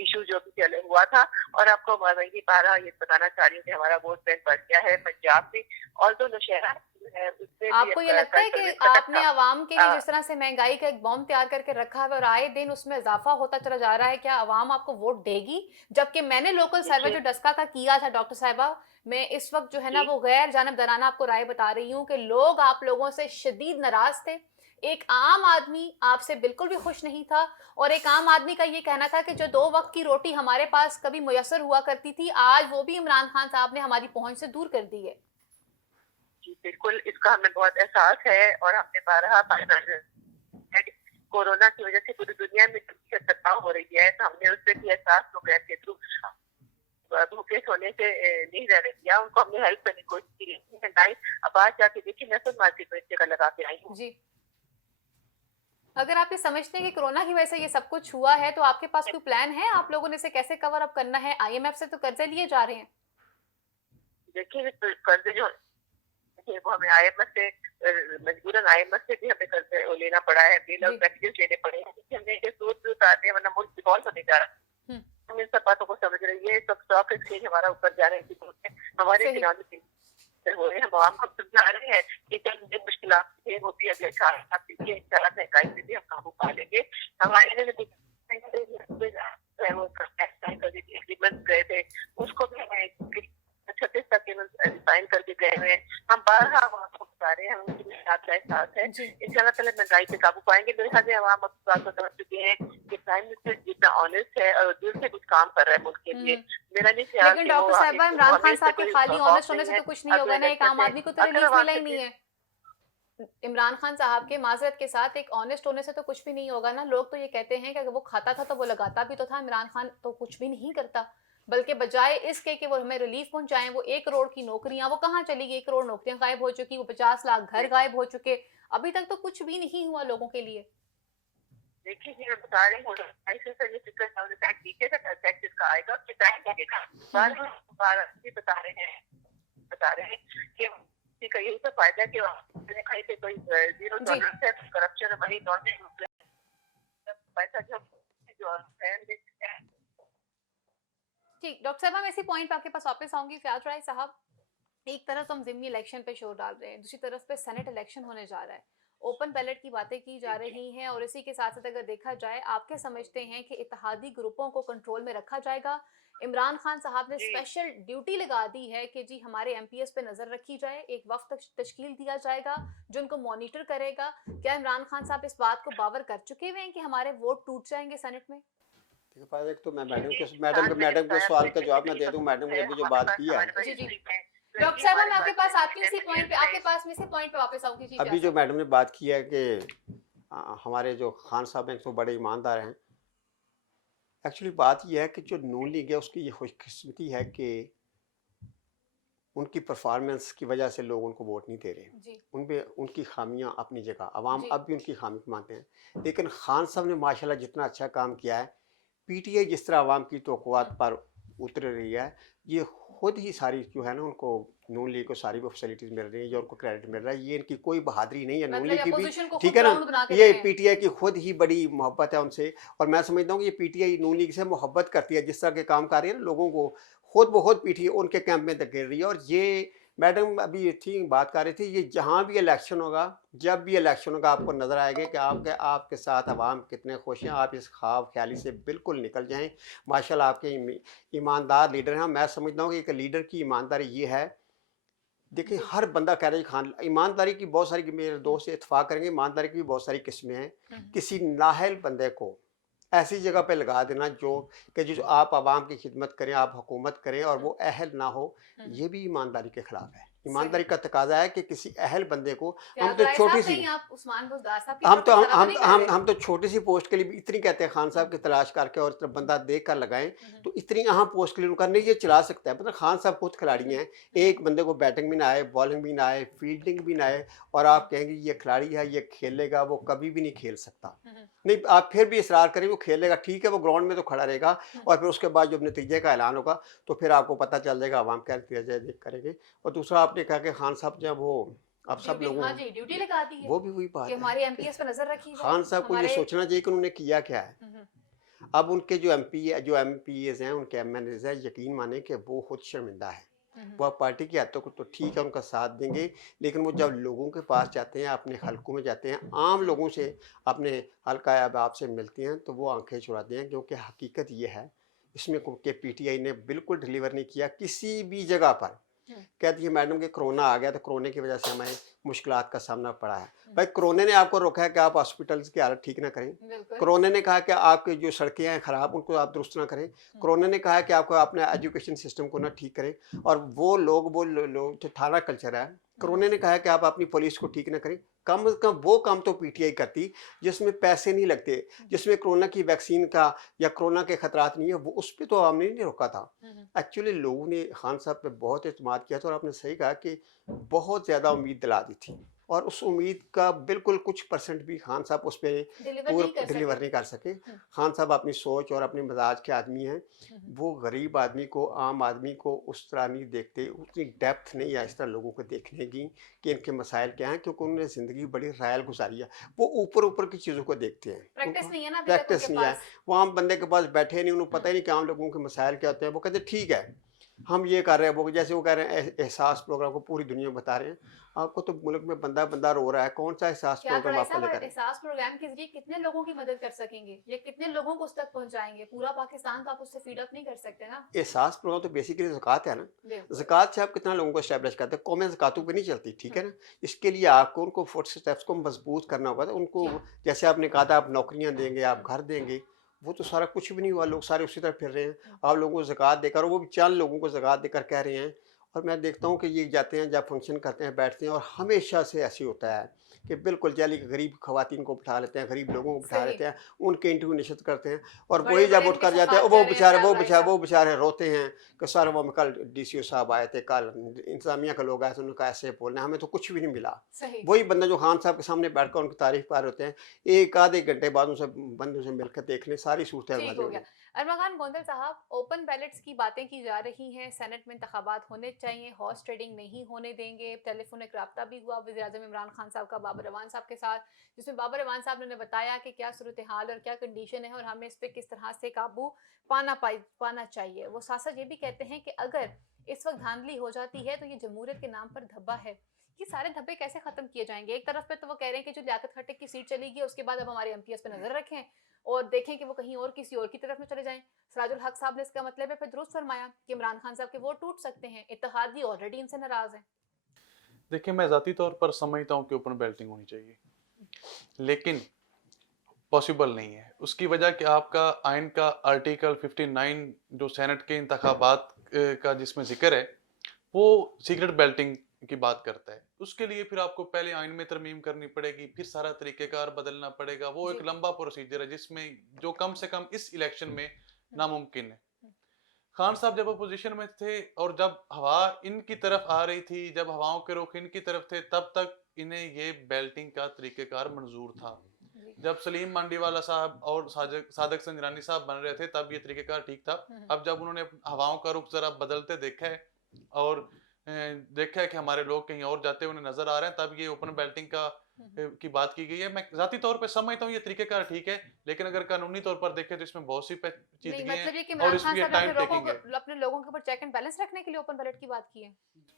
इशू जो भी चले हुआ था, और आपको महंगी पारा ये बताना चाह रही हूँ कि हमारा वोट बैंक बढ़ गया है पंजाब में, और जो नौशहरा है उसमें आपको ये लगता है कि आपने आवाम के लिए जिस तरह से महंगाई का एक बॉम्ब तैयार करके रखा है और आए दिन उसमें इजाफा होता चला जा रहा है, क्या आवाम आपको वोट देगी? जबकि मैंने लोकल सर्वे जो डस्का का किया था डॉक्टर साहिबा, मैं इस वक्त जो है ना वो गैर जानिबदाराना आपको राय बता रही हूँ कि लोग आप लोगों से शदीद नाराज थे। एक आम आदमी आपसे बिल्कुल भी खुश नहीं था, और एक आम आदमी का ये कहना था कि जो 2 वक्त की रोटी हमारे पास कभी मुयस्सर हुआ करती थी, आज वो भी इमरान खान साहब ने हमारी पहुंच से दूर कर दी है। जी बिल्कुल, इसका हमें बहुत एहसास है, और हमने बारहा कोरोना की वजह से पूरी दुनिया में तनाव हो रही है, तो हमने उससे भी एहसास प्रोग्राम के थ्रू भूखे सोने से नहीं रहने दिया, उनको हमने हेल्प करने की कोशिश की। अब आज जाके देखिए, मैं तो मार्केट में जगह लगा के आई हूँ जी। अगर आप ये समझते हैं कि कोरोना की वजह से ये सब कुछ हुआ है, तो आपके पास कोई प्लान है? आप लोगों ने इसे कैसे कवर अप करना है? IMF से तो कर्जे लिए जा रहे हैं। देखिए, कर्जे जो वो हमें IMF से मजबूरन IMF से भी हमें कर्जे लेना पड़ा है, बेल आउट पैकेजेस लेने पड़े हैं, हमने ये सोच उतारने, वरना मुल्क डिफॉल्ट होने जा रहा है। हम इन सब बातों को समझ रहे हैं। सब स्टॉक एक्सचेंज हमारा ऊपर जा रहे हैं, हमारे इकोनॉमिक हो रहे हैं, हम आवाम को समझा रहे हैं कि चंद मुश्किल होती है, महंगाई से भी हम काबू पा लेंगे। हमारे एग्रीमेंट गए थे, उसको भी हमें 36 तक रिफाइन करके गए हुए हैं। हम बारहा आपको बता रहे हैं, हम उनके साथ का एहसास है, इंशाल्लाह ताला महंगाई पे काबू पाएंगे। मेरे ख्याल से आवाम अब बात को समझ चुके हैं कि प्राइम मिनिस्टर जितना ऑनेस्ट है और दिल से कुछ काम कर रहा है मुल्क के लिए। मेरा नहीं ख्याल, लेकिन डॉक्टर साहिबा, इमरान खान साहब के खाली ऑनेस्ट होने से तो कुछ नहीं होगा ना, एक आम आदमी को तो रिलीफ मिला ही नहीं है। इमरान खान साहब के माजरत के साथ एक ऑनेस्ट होने से तो कुछ भी नहीं होगा ना। लोग तो ये कहते हैं कि अगर वो खाता था तो वो लगाता भी तो था। इमरान खान तो कुछ भी नहीं करता, बल्कि बजाय इसके कि वो हमें रिलीफ पहुंचाएं, वो 1 करोड़ की नौकरियां, वो कहाँ चली गई? 1 करोड़ नौकरियां गायब हो चुकी, वो 50 लाख घर गायब हो चुके। अभी तक तो कुछ भी नहीं हुआ लोगों के लिए। देखिए मैं बता रही हूँ, ऐसे से ये टिकट टीके का टैक्स इसका आएगा कि टाइम लगेगा। बार बता रहे हैं कि का यही तो फायदा है कि कहीं से कोई जीरो टॉलरेंस है करप्शन, मनी लॉन्ड्रिंग, पैसा जो ठीक, डॉक्टर साहब, मैं इसी पॉइंट पे आपके पास वापस आऊंगी। फयाज राय साहब, एक तरफ तो हम ज़िमनी इलेक्शन पे शोर डाल रहे हैं, दूसरी तरफ पे सेनेट इलेक्शन होने जा रहा है, ओपन बैलेट की बातें की जा रही हैं, और इसी के साथ साथ अगर देखा जाए, आप क्या समझते हैं कि इत्तेहादी ग्रुपों को कंट्रोल में रखा जाएगा? इमरान खान साहब ने स्पेशल ड्यूटी लगा दी है कि जी हमारे एमपीएस पे नजर रखी जाए, एक वक्त तश्कील दिया जाएगा जो उनको मॉनिटर करेगा। क्या इमरान खान साहब इस बात को बावर कर चुके हुए हैं कि हमारे वोट टूट जाएंगे सेनेट में? एक तो मैं मैडम के सवाल का जवाब मैं दे दूं। मैडम ने अभी जो बात की है, जी जी डॉक्टर साहब, मैं आपके पास आती हूँ इसी पॉइंट पे, आपके पास में इसी पॉइंट पे वापस आऊंगी। अभी जो मैडम ने बात की है कि हमारे जो खान साहब हैं तो बड़े ईमानदार हैं। एक्चुअली बात यह है कि जो नून लीग है उसकी ये खुशकिस्मती है कि उनकी परफॉर्मेंस की वजह से लोग उनको वोट नहीं दे रहे। उनपे उनकी खामियां अपनी जगह, अवाम अब भी उनकी खामी मानते हैं, लेकिन खान साहब ने माशाल्लाह जितना अच्छा काम किया है, पीटीआई जिस तरह अवाम की तवक्कुआत पर उतर रही है, ये खुद ही सारी जो है ना, उनको नून लीग को सारी वो फैसिलिटीज मिल रही है, जो उनको क्रेडिट मिल रहा है। ये इनकी कोई बहादुरी नहीं है, नून लीग की भी, ठीक है ना, ये पीटीआई की खुद ही बड़ी मोहब्बत है उनसे। और मैं समझता हूँ कि ये पीटीआई नून लीग से मोहब्बत करती है, जिस तरह के काम कर रही है ना, लोगों को खुद बहुत पीटीआई उनके कैंप में धकेल रही है। और ये मैडम अभी थी बात कर रही थी, ये जहाँ भी इलेक्शन होगा, जब भी इलेक्शन होगा, आपको नज़र आएगा कि आपके साथ अवाम कितने खुश हैं। आप इस ख्वाब ख्याली से बिल्कुल निकल जाएं। माशाल्लाह आपके ईमानदार लीडर हैं। मैं समझता हूँ कि एक लीडर की ईमानदारी ये है, देखिए हर बंदा कह रहा है खान, ईमानदारी की बहुत सारी, मेरे दोस्त इत्तेफाक करेंगे, ईमानदारी की भी बहुत सारी किस्में हैं। किसी नाहल बंदे को ऐसी जगह पे लगा देना जो आप आवाम की खिदमत करें, आप हुकूमत करें और वो अहल ना हो, ये भी ईमानदारी के खिलाफ है। ईमानदारी का तकाजा है कि किसी अहल बंदे को, हम तो छोटी सी, हम तो छोटी सी पोस्ट के लिए भी इतनी कहते हैं खान साहब की तलाश करके और बंदा देख कर लगाएं, तो इतनी अहम पोस्ट के लिए उनका नहीं ये चला सकता है। मतलब खान साहब खुद खिलाड़ी हैं, एक बंदे को बैटिंग भी ना आए, बॉलिंग भी ना आए, फील्डिंग भी ना आए, और आप कहेंगे ये खिलाड़ी है, ये खेलेगा, वो कभी भी नहीं खेल सकता। नहीं, आप फिर भी इसरार करें वो खेलेगा, ठीक है, वो ग्राउंड में तो खड़ा रहेगा, और फिर उसके बाद जब नतीजे का ऐलान होगा तो फिर आपको पता चल जाएगा आवाम क्या नतीजा करेंगे। और दूसरा आपने कहा कि खान साहब जब वो अब सब लोगों ने ड्यूटी लगा दी है, वो भी वही बात है, हमारे एमपीएस पर नजर रखी जाए। खान साहब को ये सोचना चाहिए कि उन्होंने किया क्या है। अब उनके जो एमपीएस हैं, उनके एमएनएस हैं, यकीन माने कि वो खुद शर्मिंदा है। वो पार्टी की हद तक तो ठीक है, उनका साथ देंगे, लेकिन वो जब लोगों के पास जाते हैं, अपने हलकों में जाते हैं, आम लोगों से अपने हल्का अहबाब से मिलते हैं, तो वो आंखें चुराते हैं। क्योंकि हकीकत ये है, इसमें के पीटीआई ने बिल्कुल डिलीवर नहीं किया किसी भी जगह पर। कहती है मैडम कि कोरोना आ गया, तो कोरोना की वजह से हमें मुश्किलात का सामना पड़ा है। भाई कोरोना ने आपको रोका है कि आप हॉस्पिटल्स की हालत ठीक ना करें। कोरोना ने कहा कि आपकी जो सड़कें हैं खराब, उनको आप दुरुस्त ना करें। कोरोना ने कहा कि आपको अपने एजुकेशन सिस्टम को ना ठीक करें। और वो लोग जो थाना कल्चर है, कोरोना ने कहा कि आप अपनी पुलिस को ठीक ना करें। कम से कम वो काम तो पीटीआई करती जिसमें पैसे नहीं लगते, जिसमें कोरोना की वैक्सीन का या कोरोना के खतरात नहीं है, वो उस पर तो हमने नहीं रोका था। एक्चुअली लोगों ने खान साहब पे बहुत एतमाद किया था, और आपने सही कहा कि बहुत ज़्यादा उम्मीद दिला दी थी, और उस उम्मीद का बिल्कुल कुछ परसेंट भी खान साहब उस पर डिलीवर नहीं कर सके। खान साहब अपनी सोच और अपने मिजाज के आदमी हैं, वो गरीब आदमी को, आम आदमी को उस तरह नहीं देखते, उतनी डेप्थ नहीं है इस तरह लोगों को देखने की कि इनके मसाइल क्या हैं, क्योंकि उन्होंने ज़िंदगी बड़ी रायल गुजारी है। वो ऊपर की चीज़ों को देखते हैं, प्रैक्टिस नहीं है। वो आम बंदे के पास बैठे नहीं, उन्हें पता ही नहीं कि आम लोगों के मसाइल क्या होते हैं। वो कहते ठीक है हम ये कर रहे हैं, वो जैसे वो कह रहे हैं एहसास प्रोग्राम को पूरी दुनिया बता रहे हैं। आपको तो मुल्क में बंदा रो रहा है, कौन सा एहसास प्रोग्राम आपको लेकर? एहसास प्रोग्राम के जरिए कितने लोगों की मदद कर सकेंगे, या कितने लोगों को उस तक पहुंचाएंगे? पूरा पाकिस्तान तो आप उससे फीड अप नहीं कर सकते ना। एहसास प्रोग्राम तो बेसिकली ज़कात है ना, ज़कात से आप कितना लोगों को एस्टैब्लिश करते हैं। कौमें ज़कातों पे नहीं चलती, ठीक है ना। इसके लिए आपको उनको फुट स्टेप्स को मजबूत करना होगा। तो उनको जैसे आपने कहा था आप नौकरियाँ देंगे, आप घर देंगे, वो तो सारा कुछ भी नहीं हुआ। लोग सारे उसी तरह फिर रहे हैं। आप लोगों को ज़कात देकर, वो भी चंद लोगों को ज़कात देकर कह रहे हैं, और मैं देखता हूँ कि ये जाते हैं, जब फंक्शन करते हैं, बैठते हैं, और हमेशा से ऐसे होता है कि बिल्कुल जैली गरीब खवातीन को बिठा लेते हैं, गरीब लोगों को बिठा सही। लेते हैं, उनके इंटरव्यू निश्चित करते हैं, और वही जब बड़े-बड़े उठ उनके कर जाते हैं, सफ़ात वो जरिए बेचारे साहब भाई साहब। वो बेचारे रोते हैं कि सर वो कल डीसीओ साहब आए थे, कल इंतजामिया के लोग आए थे, उन्होंने कहा ऐसे बोलना, हमें तो कुछ भी नहीं मिला। सही। वही बंदा जो खान साहब के सामने बैठकर उनकी तारीफ कर रहे होते हैं, एक आधे घंटे बाद उनसे बंदों से मिलकर देख लें, सारी सूरत ठीक वाज़ेह हो हो गया। गई। अरमागान गोंदल साहब, ओपन बैलेट्स की बातें की जा रही हैं, सेनेट में इंतखाबात होने चाहिए, हॉर्स ट्रेडिंग नहीं होने देंगे। टेलीफोनिक राब्ता भी हुआ वज़ीर-ए-आज़म इमरान खान साहब का बाबर अवान साहब के साथ, जिसमें बाबर अवान साहब ने उन्हें बताया कि क्या सूरत-ए-हाल और क्या कंडीशन है और हमें इस पे किस तरह से काबू पाना चाहिए। वो साथ-साथ ये भी कहते हैं कि अगर इस वक़्त धांधली हो जाती है तो ये जमहूरियत के नाम पर धब्बा है। ये सारे धब्बे कैसे खत्म किए जाएँगे? एक तरफ पे तो वो कह रहे हैं कि जो लियाकत खट्टर की सीट चली गई, उसके बाद अब हमारे एमपीएस पे नज़र रखें और देखें कि वो कहीं और किसी और की तरफ न चले जाएँ। सराजुल हक साहब ने इसका मतलब है फिर दुरुस्त फरमाया कि इमरान खान साहब के वोट टूट सकते हैं। इत्तेहादी ऑलरेडी इनसे नाराज़ हैं। देखिए, मैं ज़ाती तौर पर समझता हूँ कि ओपन बैल्टिंग होनी चाहिए, लेकिन पॉसिबल नहीं है। उसकी वजह कि आपका आइन का आर्टिकल 59 जो सेनेट के इंतखाबात का जिसमें ज़िक्र है, वो सीक्रेट बैल्टिंग की बात करता है। उसके लिए फिर आपको पहले आइन में तरमीम करनी पड़ेगी, फिर सारा तरीक़ेकार बदलना पड़ेगा। वो जी। एक लंबा प्रोसीजर है जिसमें जो कम से कम इस इलेक्शन में नामुमकिन है। खान साहब जब अपोजिशन में थे और जब हवा इनकी तरफ आ रही थी, जब हवाओं के रुख इनकी तरफ थे, तब तक इन्हें ये बेल्टिंग का तरीक़ेकार मंजूर था। जी। जब सलीम मांडीवाला साहब और सादक संजरानी साहब बन रहे थे, तब ये तरीक़ेकार ठीक था। अब जब उन्होंने हवाओं का रुख ज़रा बदलते देखा है और देखा है कि हमारे लोग कहीं और जाते हुए उन्हें नज़र आ रहे हैं, तब ये ओपन बैल्टिंग की बात की गई है। मैं ज़ाती तौर पे समझता हूँ ये तरीक़ेकार ठीक है, लेकिन अगर कानूनी तौर पर देखें तो इसमें बहुत सी नहीं, पेचीदगियाँ हैं मतलब ये कि और इमरान खान इसमें ये साहब ने टाइम टेकिंग है। अपने लोगों के ऊपर चेक एंड बैलेंस रखने के लिए ओपन बैलेट की बात की है।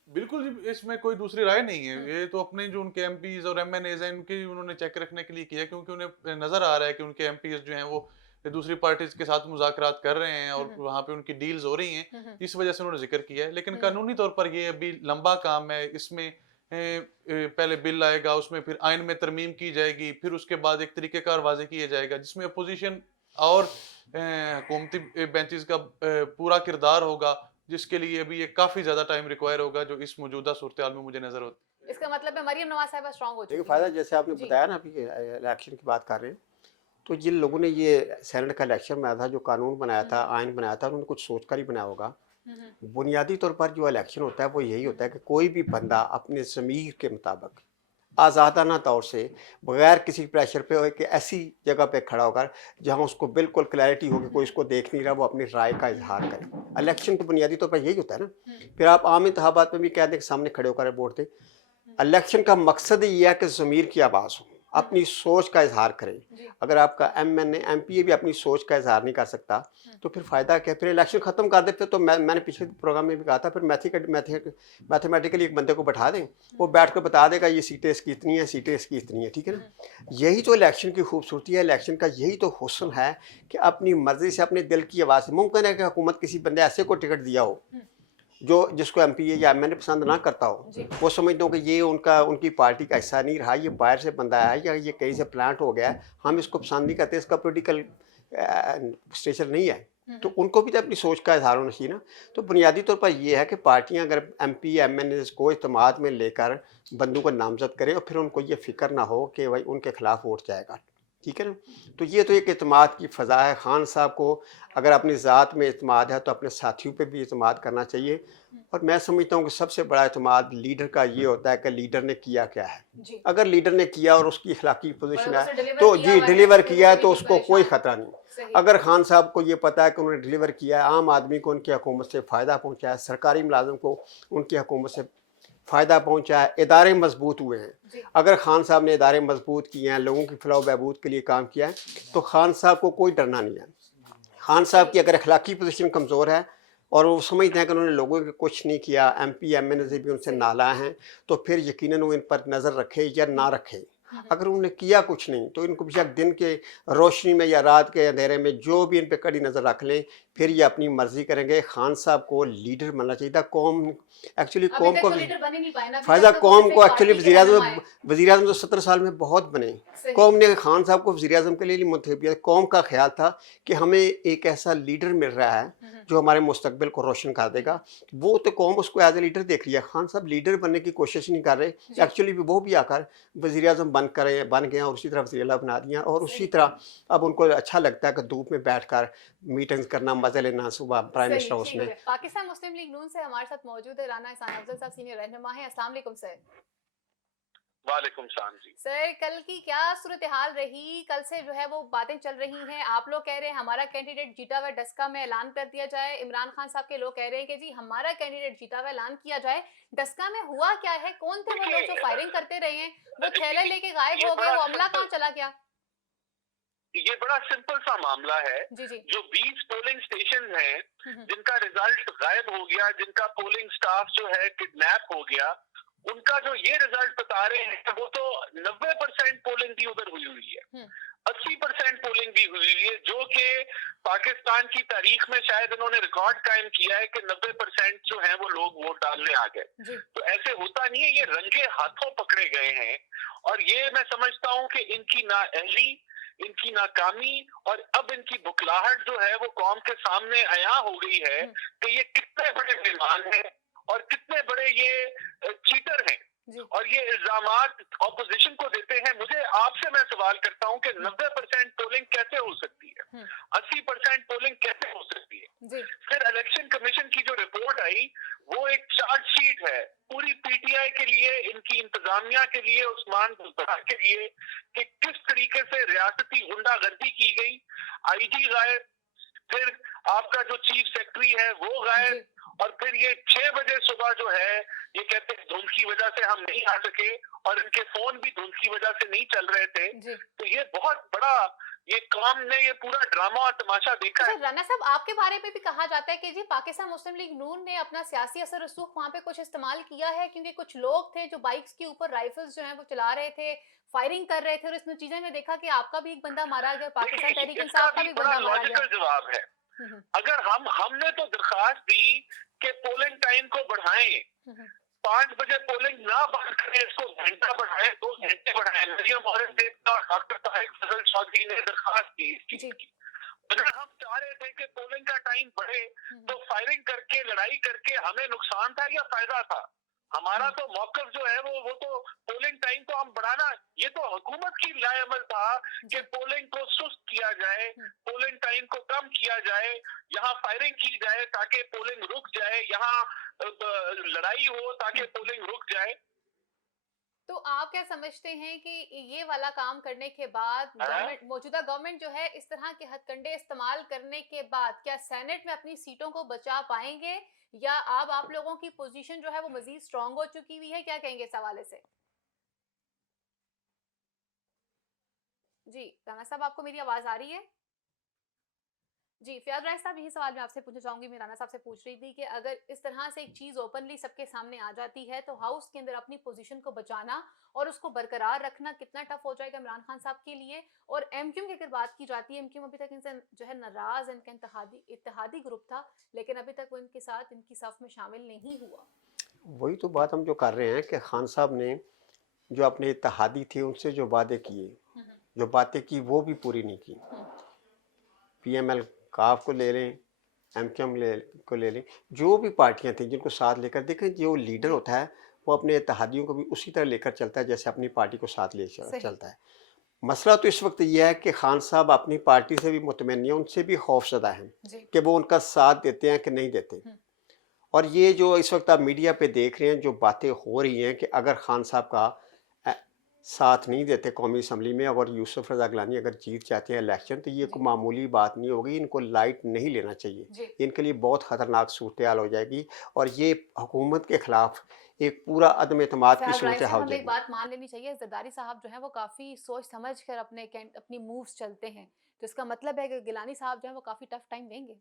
बिल्कुल जी, इसमें कोई दूसरी राय नहीं है। ये तो अपने जो उनके एमपीज़ और एमएनएज़ हैं, उनकी उन्होंने चेक रखने के लिए किया, क्योंकि उन्हें नज़र आ रहा है कि उनके एमपीज़ जो हैं वो दूसरी पार्टीज़ के साथ मुज़ाकरात कर रहे हैं और वहाँ पे उनकी डील्स हो रही हैं। इस वजह से उन्होंने ज़िक्र किया है। लेकिन कानूनी तौर पर ये अभी लंबा काम है। इसमें पहले बिल आएगा, उसमें फिर आइन में तरमीम की जाएगी, फिर उसके बाद एक तरीक़ेकार वाज़े किया जाएगा, जिसमें अपोज़िशन और हुकूमती बेंचेज़ का पूरा किरदार होगा, जिसके लिए अभी ये काफ़ी ज़्यादा टाइम रिक्वायर होगा, जो इस मौजूदा सूरत-हाल में मुझे नज़र होती है। इसका मतलब है मरियम नवाज़ साहिबा स्ट्रांग हो देखिए चुकी फ़ायदा, हैं। जैसे आपने जी। बताया ना अभी इलेक्शन की बात कर रहे हैं, तो जिन लोगों ने ये सेनेट का इलेक्शन बनाया था, जो कानून बनाया था, आइन बनाया था, उन्होंने कुछ सोच कर ही बनाया होगा। बुनियादी तौर पर जो इलेक्शन होता है वो यही होता है कि कोई भी बंदा अपने ज़मीर के मुताबिक आज़ादाना तौर से, बगैर किसी प्रेशर पे, और एक ऐसी जगह पे खड़ा होकर जहाँ उसको बिल्कुल क्लैरिटी हो कि कोई इसको देख नहीं रहा, वो अपनी राय का इजहार करे। इलेक्शन तो बुनियादी तौर पर यही होता है ना। फिर आप आम इंतखाबात में भी कह दें कि सामने खड़े होकर वोट दें। इलेक्शन का मकसद ये है कि ज़मीर की आवाज़ हो, अपनी सोच का इजहार करें। अगर आपका एमएनए एमपीए भी अपनी सोच का इजहार नहीं कर सकता, तो फिर फ़ायदा क्या? फिर इलेक्शन ख़त्म कर दे। फिर तो मैंने पिछले प्रोग्राम में भी कहा था, फिर मैथमेटिकली एक बंदे को बैठा दें, वो बैठ कर बता देगा ये सीटें इसकी इतनी है, सीटें इसकी इतनी है, ठीक है ना। यही तो इलेक्शन की खूबसूरती है, इलेक्शन का यही तो हुस्न है कि अपनी मर्ज़ी से, अपने दिल की आवाज़ से। मुमकिन है कि हुकूमत किसी बंदे ऐसे को टिकट दिया हो जो जिसको एमपीए या एमएनए पसंद ना करता हो, वो समझता हूँ कि ये उनकी पार्टी का हिस्सा नहीं रहा, ये बाहर से बंदा है या ये कहीं से प्लांट हो गया है, हम इसको पसंद नहीं करते, इसका पॉलिटिकल स्टेशन नहीं है, तो उनको भी तो अपनी सोच का इजहार होना चाहिए ना। तो बुनियादी तौर पर यह है कि पार्टियां अगर एमपी एमएनए को इत्तेमाद में लेकर बंदों को नामजद करें और फिर उनको ये फिक्र ना हो कि भाई उनके खिलाफ वोट जाएगा, ठीक है ना। तो ये तो एक एतमाद की फ़ज़ा है। खान साहब को अगर अपनी ज़ात में एतमाद है तो अपने साथियों पे भी एतमाद करना चाहिए। और मैं समझता हूँ कि सबसे बड़ा एतमाद लीडर का ये होता है कि लीडर ने किया क्या है। जी। अगर लीडर ने किया और उसकी अखलाकी पोजीशन उसे है डिलीवर तो किया जी हुआ है, डिलीवर तो किया है, कोई तो भी उसको कोई परेशान ख़तरा नहीं। सही। अगर खान साहब को ये पता है कि उन्होंने डिलीवर किया है, आम आदमी को उनकी हुकूमत से फ़ायदा पहुँचा है, सरकारी मुलाजिम को उनकी हुकूमत से फ़ायदा पहुँचा है, इदारे मजबूत हुए हैं। अगर खान साहब ने इदारे मजबूत किए हैं, लोगों की फलाह बहबूद के लिए काम किया है, तो खान साहब को कोई डरना नहीं है। खान साहब की अगर अखलाकी पोजीशन कमज़ोर है और वो समझते हैं कि उन्होंने लोगों के कुछ नहीं किया, एमपी एमएनए से भी उनसे नाला हैं, तो फिर यकीनन वो इन पर नज़र रखे या ना रखे, अगर उन्होंने किया कुछ नहीं तो इनको बेशक दिन के रोशनी में या रात के अंधेरे में जो भी इन पे कड़ी नज़र रख लें, फिर ये अपनी मर्जी करेंगे। खान साहब को लीडर बनना चाहिए था। कौम एक्चुअली अभी कौम तक को तो लीडर बने नहीं पाए ना, अभी फायदा तक तो वो कौम सिर्फ को एक एक्चुअली पार्टी के रहनुमा है। वज़ीर आज़म तो 17 साल में बहुत बने। सही। कौम ने खान साहब को वज़ीर आज़म के लिए मुंतखब किया। कौम का ख्याल था कि हमें एक ऐसा लीडर मिल रहा है जो हमारे मुस्तकबिल को रोशन कर देगा। वो तो कौम उसको एज ए लीडर देख रही है। खान साहब लीडर बनने की कोशिश नहीं कर रहे। जी। एक्चुअली वो भी आकर वज़ीर आज़म बन गए और उसी तरह वज़ीर आला बना दिया। और उसी सही। तरह अब उनको अच्छा लगता है कि धूप में बैठकर मीटिंग्स करना, मज़े लेना। सुबह प्राइम मिनिस्टर सही, हाउस ठीक में है। पाकिस्तान मुस्लिम लीग नून से हमारे साथ मौजूद है राना एहसान अफजल साहब, सीनियर रहनुमा है। अस्सलाम वालेकुम सर। वालेकुम सलाम जी। सर, कल की क्या सूरत हाल रही? कल से जो है वो बातें चल रही हैं, आप लोग कह रहे हैं हमारा कैंडिडेट जीता हुआ, डस्का में ऐलान कर दिया जाए। इमरान खान साहब के लोग कह रहे हैं कि जी हमारा कैंडिडेट जीता हुआ, ऐलान किया जाए। डस्का में हुआ क्या है? कौन थे वो लोग जो फायरिंग करते रहे हैं? वो थैले लेके गायब हो गए, वो अमला कहाँ चला गया? ये बड़ा सिंपल सा मामला है। जी जी। जो 20 पोलिंग स्टेशन हैं हम्म, जिनका रिजल्ट गायब हो गया, जिनका पोलिंग स्टाफ जो है किडनैप हो गया, उनका जो ये रिजल्ट बता रहे हैं वो तो 90% पोलिंग भी उधर हुई हुई है, 80% पोलिंग भी हुई हुई है, जो कि पाकिस्तान की तारीख में शायद इन्होंने रिकॉर्ड कायम किया है कि 90% जो है वो लोग वोट डालने आ गए। जी। तो ऐसे होता नहीं है, ये रंगे हाथों पकड़े गए हैं। और ये मैं समझता हूं कि इनकी नाअहली, इनकी नाकामी और अब इनकी बुखलाहट जो है वो कौम के सामने आया हो गई है कि ये कितने बड़े बेईमान हैं और कितने बड़े ये चीटर हैं। जी। और ये इल्जामात ऑपोजिशन को देते हैं। मुझे आपसे मैं सवाल करता हूं कि 90% पोलिंग कैसे हो सकती है, 80% पोलिंग कैसे हो सकती है? जी। फिर इलेक्शन कमीशन की जो रिपोर्ट आई वो एक चार्जशीट है पूरी पीटीआई के लिए, इनकी इंतजामिया के लिए, उस्मान बुज़दार के लिए, कि किस तरीके से रियासती गुंडागर्दी की गई। आईजी गायब, फिर आपका जो चीफ सेक्रेटरी है वो गायब, और फिर ये 6 बजे सुबह जो है ये कहते हैं धुंध की वजह से हम नहीं आ सके, और इनके फोन भी धुंध की वजह से नहीं चल रहे थे। तो ये बहुत बड़ा, ये कौम ने ये पूरा ड्रामा और तमाशा देखा है। राना साहब, आपके बारे में भी कहा जाता है कि जी पाकिस्तान मुस्लिम लीग नून ने अपना सियासी असर रसूख वहां पे कुछ इस्तेमाल किया है, क्योंकि कुछ लोग थे जो बाइक्स के ऊपर राइफल्स जो है वो चला रहे थे, फायरिंग कर रहे थे, और इस नतीजे में देखा कि आपका भी एक बंदा मारा गया, पाकिस्तान तहरीक इंसाफ का भी बड़ा बंदा मारा लॉजिकल गया। जवाब है। अगर हमने तो दरखास्त दी कि पोलिंग टाइम को बढ़ाएं, 5 बजे पोलिंग ना बंद करें, इसको घंटा बढ़ाएं, 2 घंटे बढ़ाएं। मरियम औरत देव और डॉक्टर तारिक फजल चौधरी ने दरखास्त दी इसकी। अगर हम चाह रहे थे कि पोलिंग का टाइम बढ़े तो फायरिंग करके, लड़ाई करके हमें नुकसान था या फायदा था? हमारा तो मौकफ जो है वो तो पोलिंग टाइम को हम बढ़ाना, ये तो हुकूमत की लाएअमल था कि पोलिंग को सुस्त किया जाए, पोलिंग टाइम को कम किया जाए, यहाँ फायरिंग की जाए ताकि पोलिंग रुक जाए, यहाँ लड़ाई हो ताकि पोलिंग रुक जाए। तो आप क्या समझते हैं कि ये वाला काम करने के बाद मौजूदा गवर्नमेंट जो है इस तरह के हथकंडे इस्तेमाल करने के बाद क्या सेनेट में अपनी सीटों को बचा पाएंगे, या अब आप लोगों की पोजीशन जो है वो मजीद स्ट्रांग हो चुकी हुई है? क्या कहेंगे इस हवाले से? जी राना साहब, आपको मेरी आवाज आ रही है? जी फयाज राय साहब, यही सवाल मैं आपसे पूछना चाहूंगी। मैं राना साहब से पूछ रही थी कि अगर इस तरह से एक चीज ओपनली सबके सामने आ जाती है तो हाउस के अंदर अपनी पोजीशन को बचाना और उसको बरकरार रखना कितना टफ हो जाएगा इमरान खान साहब के लिए। और एमक्यूएम की अगर बात की जाती है, एमक्यूएम अभी तक इनसे जो है नाराज, इनका इत्तेहादी ग्रुप था, लेकिन अभी तक वो इनके साथ इनकी सफ में शामिल नहीं हुआ। वही तो बात हम जो कर रहे हैं कि खान साहब ने जो अपने इत्तेहादी थे उनसे जो वादे किए, जो बातें की, वो भी पूरी नहीं की। पीएमएल काफ को ले लें, एमक्यूएम को ले लें, जो भी पार्टियां थी जिनको साथ लेकर, देखें जो लीडर होता है वो अपने इत्तेहादियों को भी उसी तरह लेकर चलता है जैसे अपनी पार्टी को साथ ले चलता है। मसला तो इस वक्त यह है कि खान साहब अपनी पार्टी से भी मुतमईन नहीं है, उनसे भी खौफजदा हैं कि वो उनका साथ देते हैं कि नहीं देते। और ये जो इस वक्त आप मीडिया पे देख रहे हैं, जो बातें हो रही हैं कि अगर खान साहब का साथ नहीं देते कौमी असम्बली में, अगर यूसुफ रज़ा गिलानी अगर जीत जाते हैं इलेक्शन, तो ये कोई मामूली बात नहीं होगी। इनको लाइट नहीं लेना चाहिए, इनके लिए बहुत ख़तरनाक सूरत हाल हो जाएगी और ये हुकूमत के खिलाफ एक पूरा अदम एतमाद की सूरत हाल हो जाएगी। एक बात मान लेनी चाहिए, जरदारी साहब जो है वो काफ़ी सोच समझ कर अपनी मूव्स चलते हैं, तो इसका मतलब है कि गिलानी साहब जो है वो काफ़ी टफ टाइम देंगे।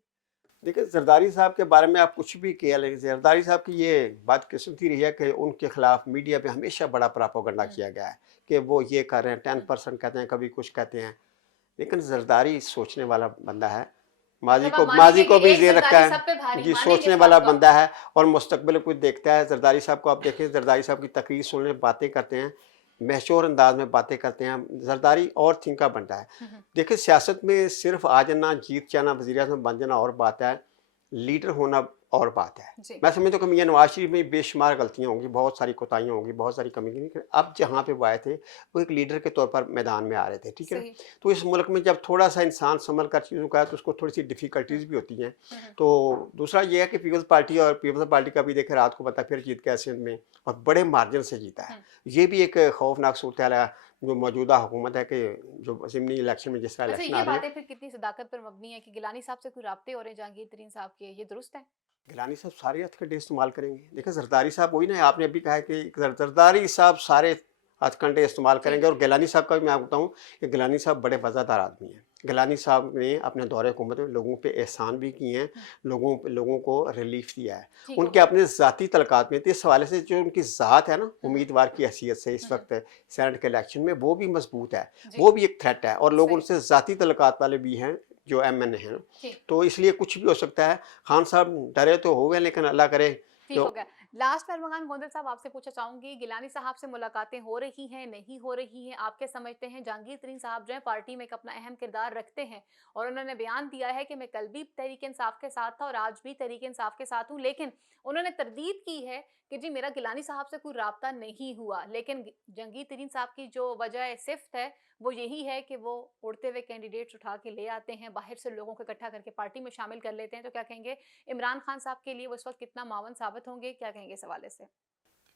देखिए जरदारी साहब के बारे में आप कुछ भी किया, लेकिन जरदारी साहब की ये बात किस्मती रही है कि उनके खिलाफ मीडिया पे हमेशा बड़ा प्रोपेगेंडा किया गया है कि वो ये कर रहे हैं, 10% कहते हैं, कभी कुछ कहते हैं। लेकिन जरदारी सोचने वाला बंदा है, मतलब आप माजी मानेंगे को कि भी एक ये रखता जरदारी सब पे है भारी, जी, मानेंगे सोचने इस वाला बात को आप? बंदा है और मुस्तकबिल को देखता है। जरदारी साहब को आप देखें, जरदारी साहब की तकरीर सुनने, बातें करते हैं, मैच्योर अंदाज में बातें करते हैं। जरदारी और थिंका बनता है। देखिए सियासत में सिर्फ आ जाना, जीत जाना, वज़ीर-ए-आज़म बन जाना और बात है, लीडर होना और बात है। जी। मैं समझता हूँ कि मियां नवाज शरीफ में बेशुमार गलतियाँ होंगी, बहुत सारी कोताहियाँ होंगी, बहुत सारी कमी होंगी, लेकिन अब जहाँ पे वो आए थे वो एक लीडर के तौर पर मैदान में आ रहे थे, ठीक है ना। सही। तो इस मुल्क में जब थोड़ा सा इंसान संभल कर चीज़ों का है तो उसको थोड़ी सी डिफ़िकल्टीज़ भी होती हैं। तो दूसरा ये है कि पीपल्स पार्टी का भी देखे रात को पता फिर जीत गया सिंध में और बड़े मार्जिन से जीता है। ये भी एक खौफनाक सूरत हाल है जो मौजूदा हुकूमत है कि जो ज़िमनी इलेक्शन में जिस तरह अच्छा, इलेक्शन ये आ रहे हैं। बातें फिर कितनी सदाकत पर मबनी है कि गिलानी साहब से कोई राब्ते हो रहे हैं जहांगीर तरीन साहब के, ये दुरुस्त है? गिलानी साहब सारे हथकंडे इस्तेमाल करेंगे। देखिए जरदारी साहब वही ना, आपने अभी कहा है कि जरदारी साहब सारे हथकंडे इस्तेमाल करेंगे। और गिलानी साहब का भी मैं आपको बताऊं कि गिलानी साहब बड़े वज़ादार आदमी हैं। गिलानी साहब ने अपने दौरे हुकूमत में लोगों पे एहसान भी किए हैं, लोगों को रिलीफ दिया है। ठीक हो उनके गया। अपने ज़ाती तलकात में थे, इस हवाले से जो उनकी ज़ात है ना उम्मीदवार की हैसियत से इस वक्त सेनेट के इलेक्शन में, वो भी मजबूत है, जी। वो भी एक थ्रेट है। और लोग सही। उनसे ज़ाती तलकात वाले भी हैं जो MN हैं। ठीक। तो इसलिए कुछ भी हो सकता है। खान साहब डरे तो हो गए, लेकिन अल्लाह करे ठीक तो हो गया। लास्ट में अरमगान गोंदल साहब आपसे पूछना चाहूंगी, गिलानी साहब से मुलाकातें हो रही हैं, नहीं हो रही हैं, आप क्या समझते हैं? जहांगीर तरीन साहब जो है पार्टी में एक अपना अहम किरदार रखते हैं और उन्होंने बयान दिया है कि मैं कल भी तहरीक इंसाफ के साथ था और आज भी तहरीक इंसाफ के साथ हूं, लेकिन उन्होंने तरदीद की है कि जी मेरा गिलानी साहब से कोई राब्ता नहीं हुआ। लेकिन जहांगीर तरीन साहब की जो वजह सिफ्त है वो यही है कि वो उड़ते हुए कैंडिडेट्स उठा के ले आते हैं, बाहर से लोगों को इकट्ठा करके पार्टी में शामिल कर लेते हैं। तो क्या कहेंगे इमरान खान साहब के लिए वो इस वक्त कितना मावन साबित होंगे? क्या कहेंगे इस हवाले से?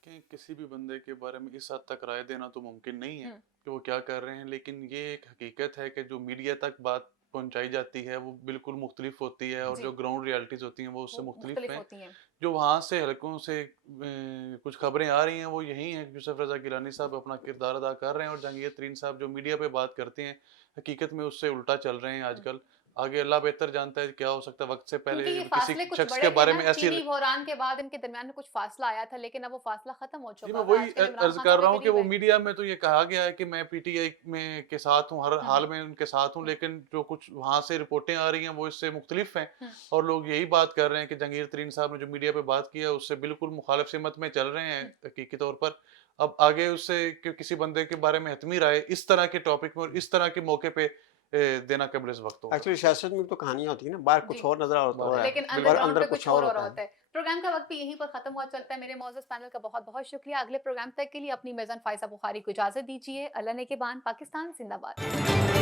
कि किसी भी बंदे के बारे में इस हद तक राय देना तो मुमकिन नहीं है कि वो क्या कर रहे हैं, लेकिन ये एक हकीकत है कि जो मीडिया तक बात पहुंचाई जाती है वो बिल्कुल मुख्तलिफ होती है और जी। जो ग्राउंड रियलिटीज होती हैं वो उससे वो मुख्तलिफ मुख्तलिफ हैं। होती हैं। जो वहाँ से हलकों से कुछ खबरें आ रही हैं वो यही है कि यूसुफ रजा गिलानी साहब अपना किरदार अदा कर रहे हैं और जहांगीर तरीन साहब जो मीडिया पे बात करते हैं हकीकत में उससे उल्टा चल रहे हैं आजकल। आगे अल्लाह बेहतर जानता है क्या हो सकता है। वक्त से पहले क्योंकि ये किसी फासले कुछ शख्स बड़े के थे बारे ना, में ऐसी चीनी बहरान के बाद इनके दरमियान में कुछ फासला आया था, लेकिन अब वो फासला खत्म हो जी चुका मैं है। वही आजकल इमरान अर्ज खान कर साहब रहा के हूँ कि करीब वो है। मीडिया में तो ये कहा गया है कि मैं PTI में के साथ हूँ, हर हाल में उनके साथ हूँ, लेकिन जो कुछ वहाँ से रिपोर्टें आ रही हैं वो इससे मुख्तलिफ हैं। और लोग यही बात कर रहे हैं कि जहांगीर तरीन साहब ने जो मीडिया पे बात की है उससे बिल्कुल मुखालिफ सिमत में चल रहे हैं हकीकी तौर पर। अब आगे उससे किसी बंदे के बारे में हतमी राय इस तरह के टॉपिक में और इस तरह के मौके पे देना कबल इस वक्त होगा। एक्चुअली सियासत में तो कहानियां होती है ना, बाहर कुछ जी। और नजर आता बाहर है लेकिन बिल्कुल। और अंडरग्राउंड अंदर पे कुछ कुछ और और हो रहा होता होता है। है। प्रोग्राम का वक्त भी यहीं पर खत्म हुआ चलता है। मेरे मौजूद पैनल का बहुत बहुत शुक्रिया। अगले प्रोग्राम तक के लिए अपनी मेजन फाइजा बुखारी को इजाजत दीजिए। अल्लाह ने के बान, पाकिस्तान जिंदाबाद।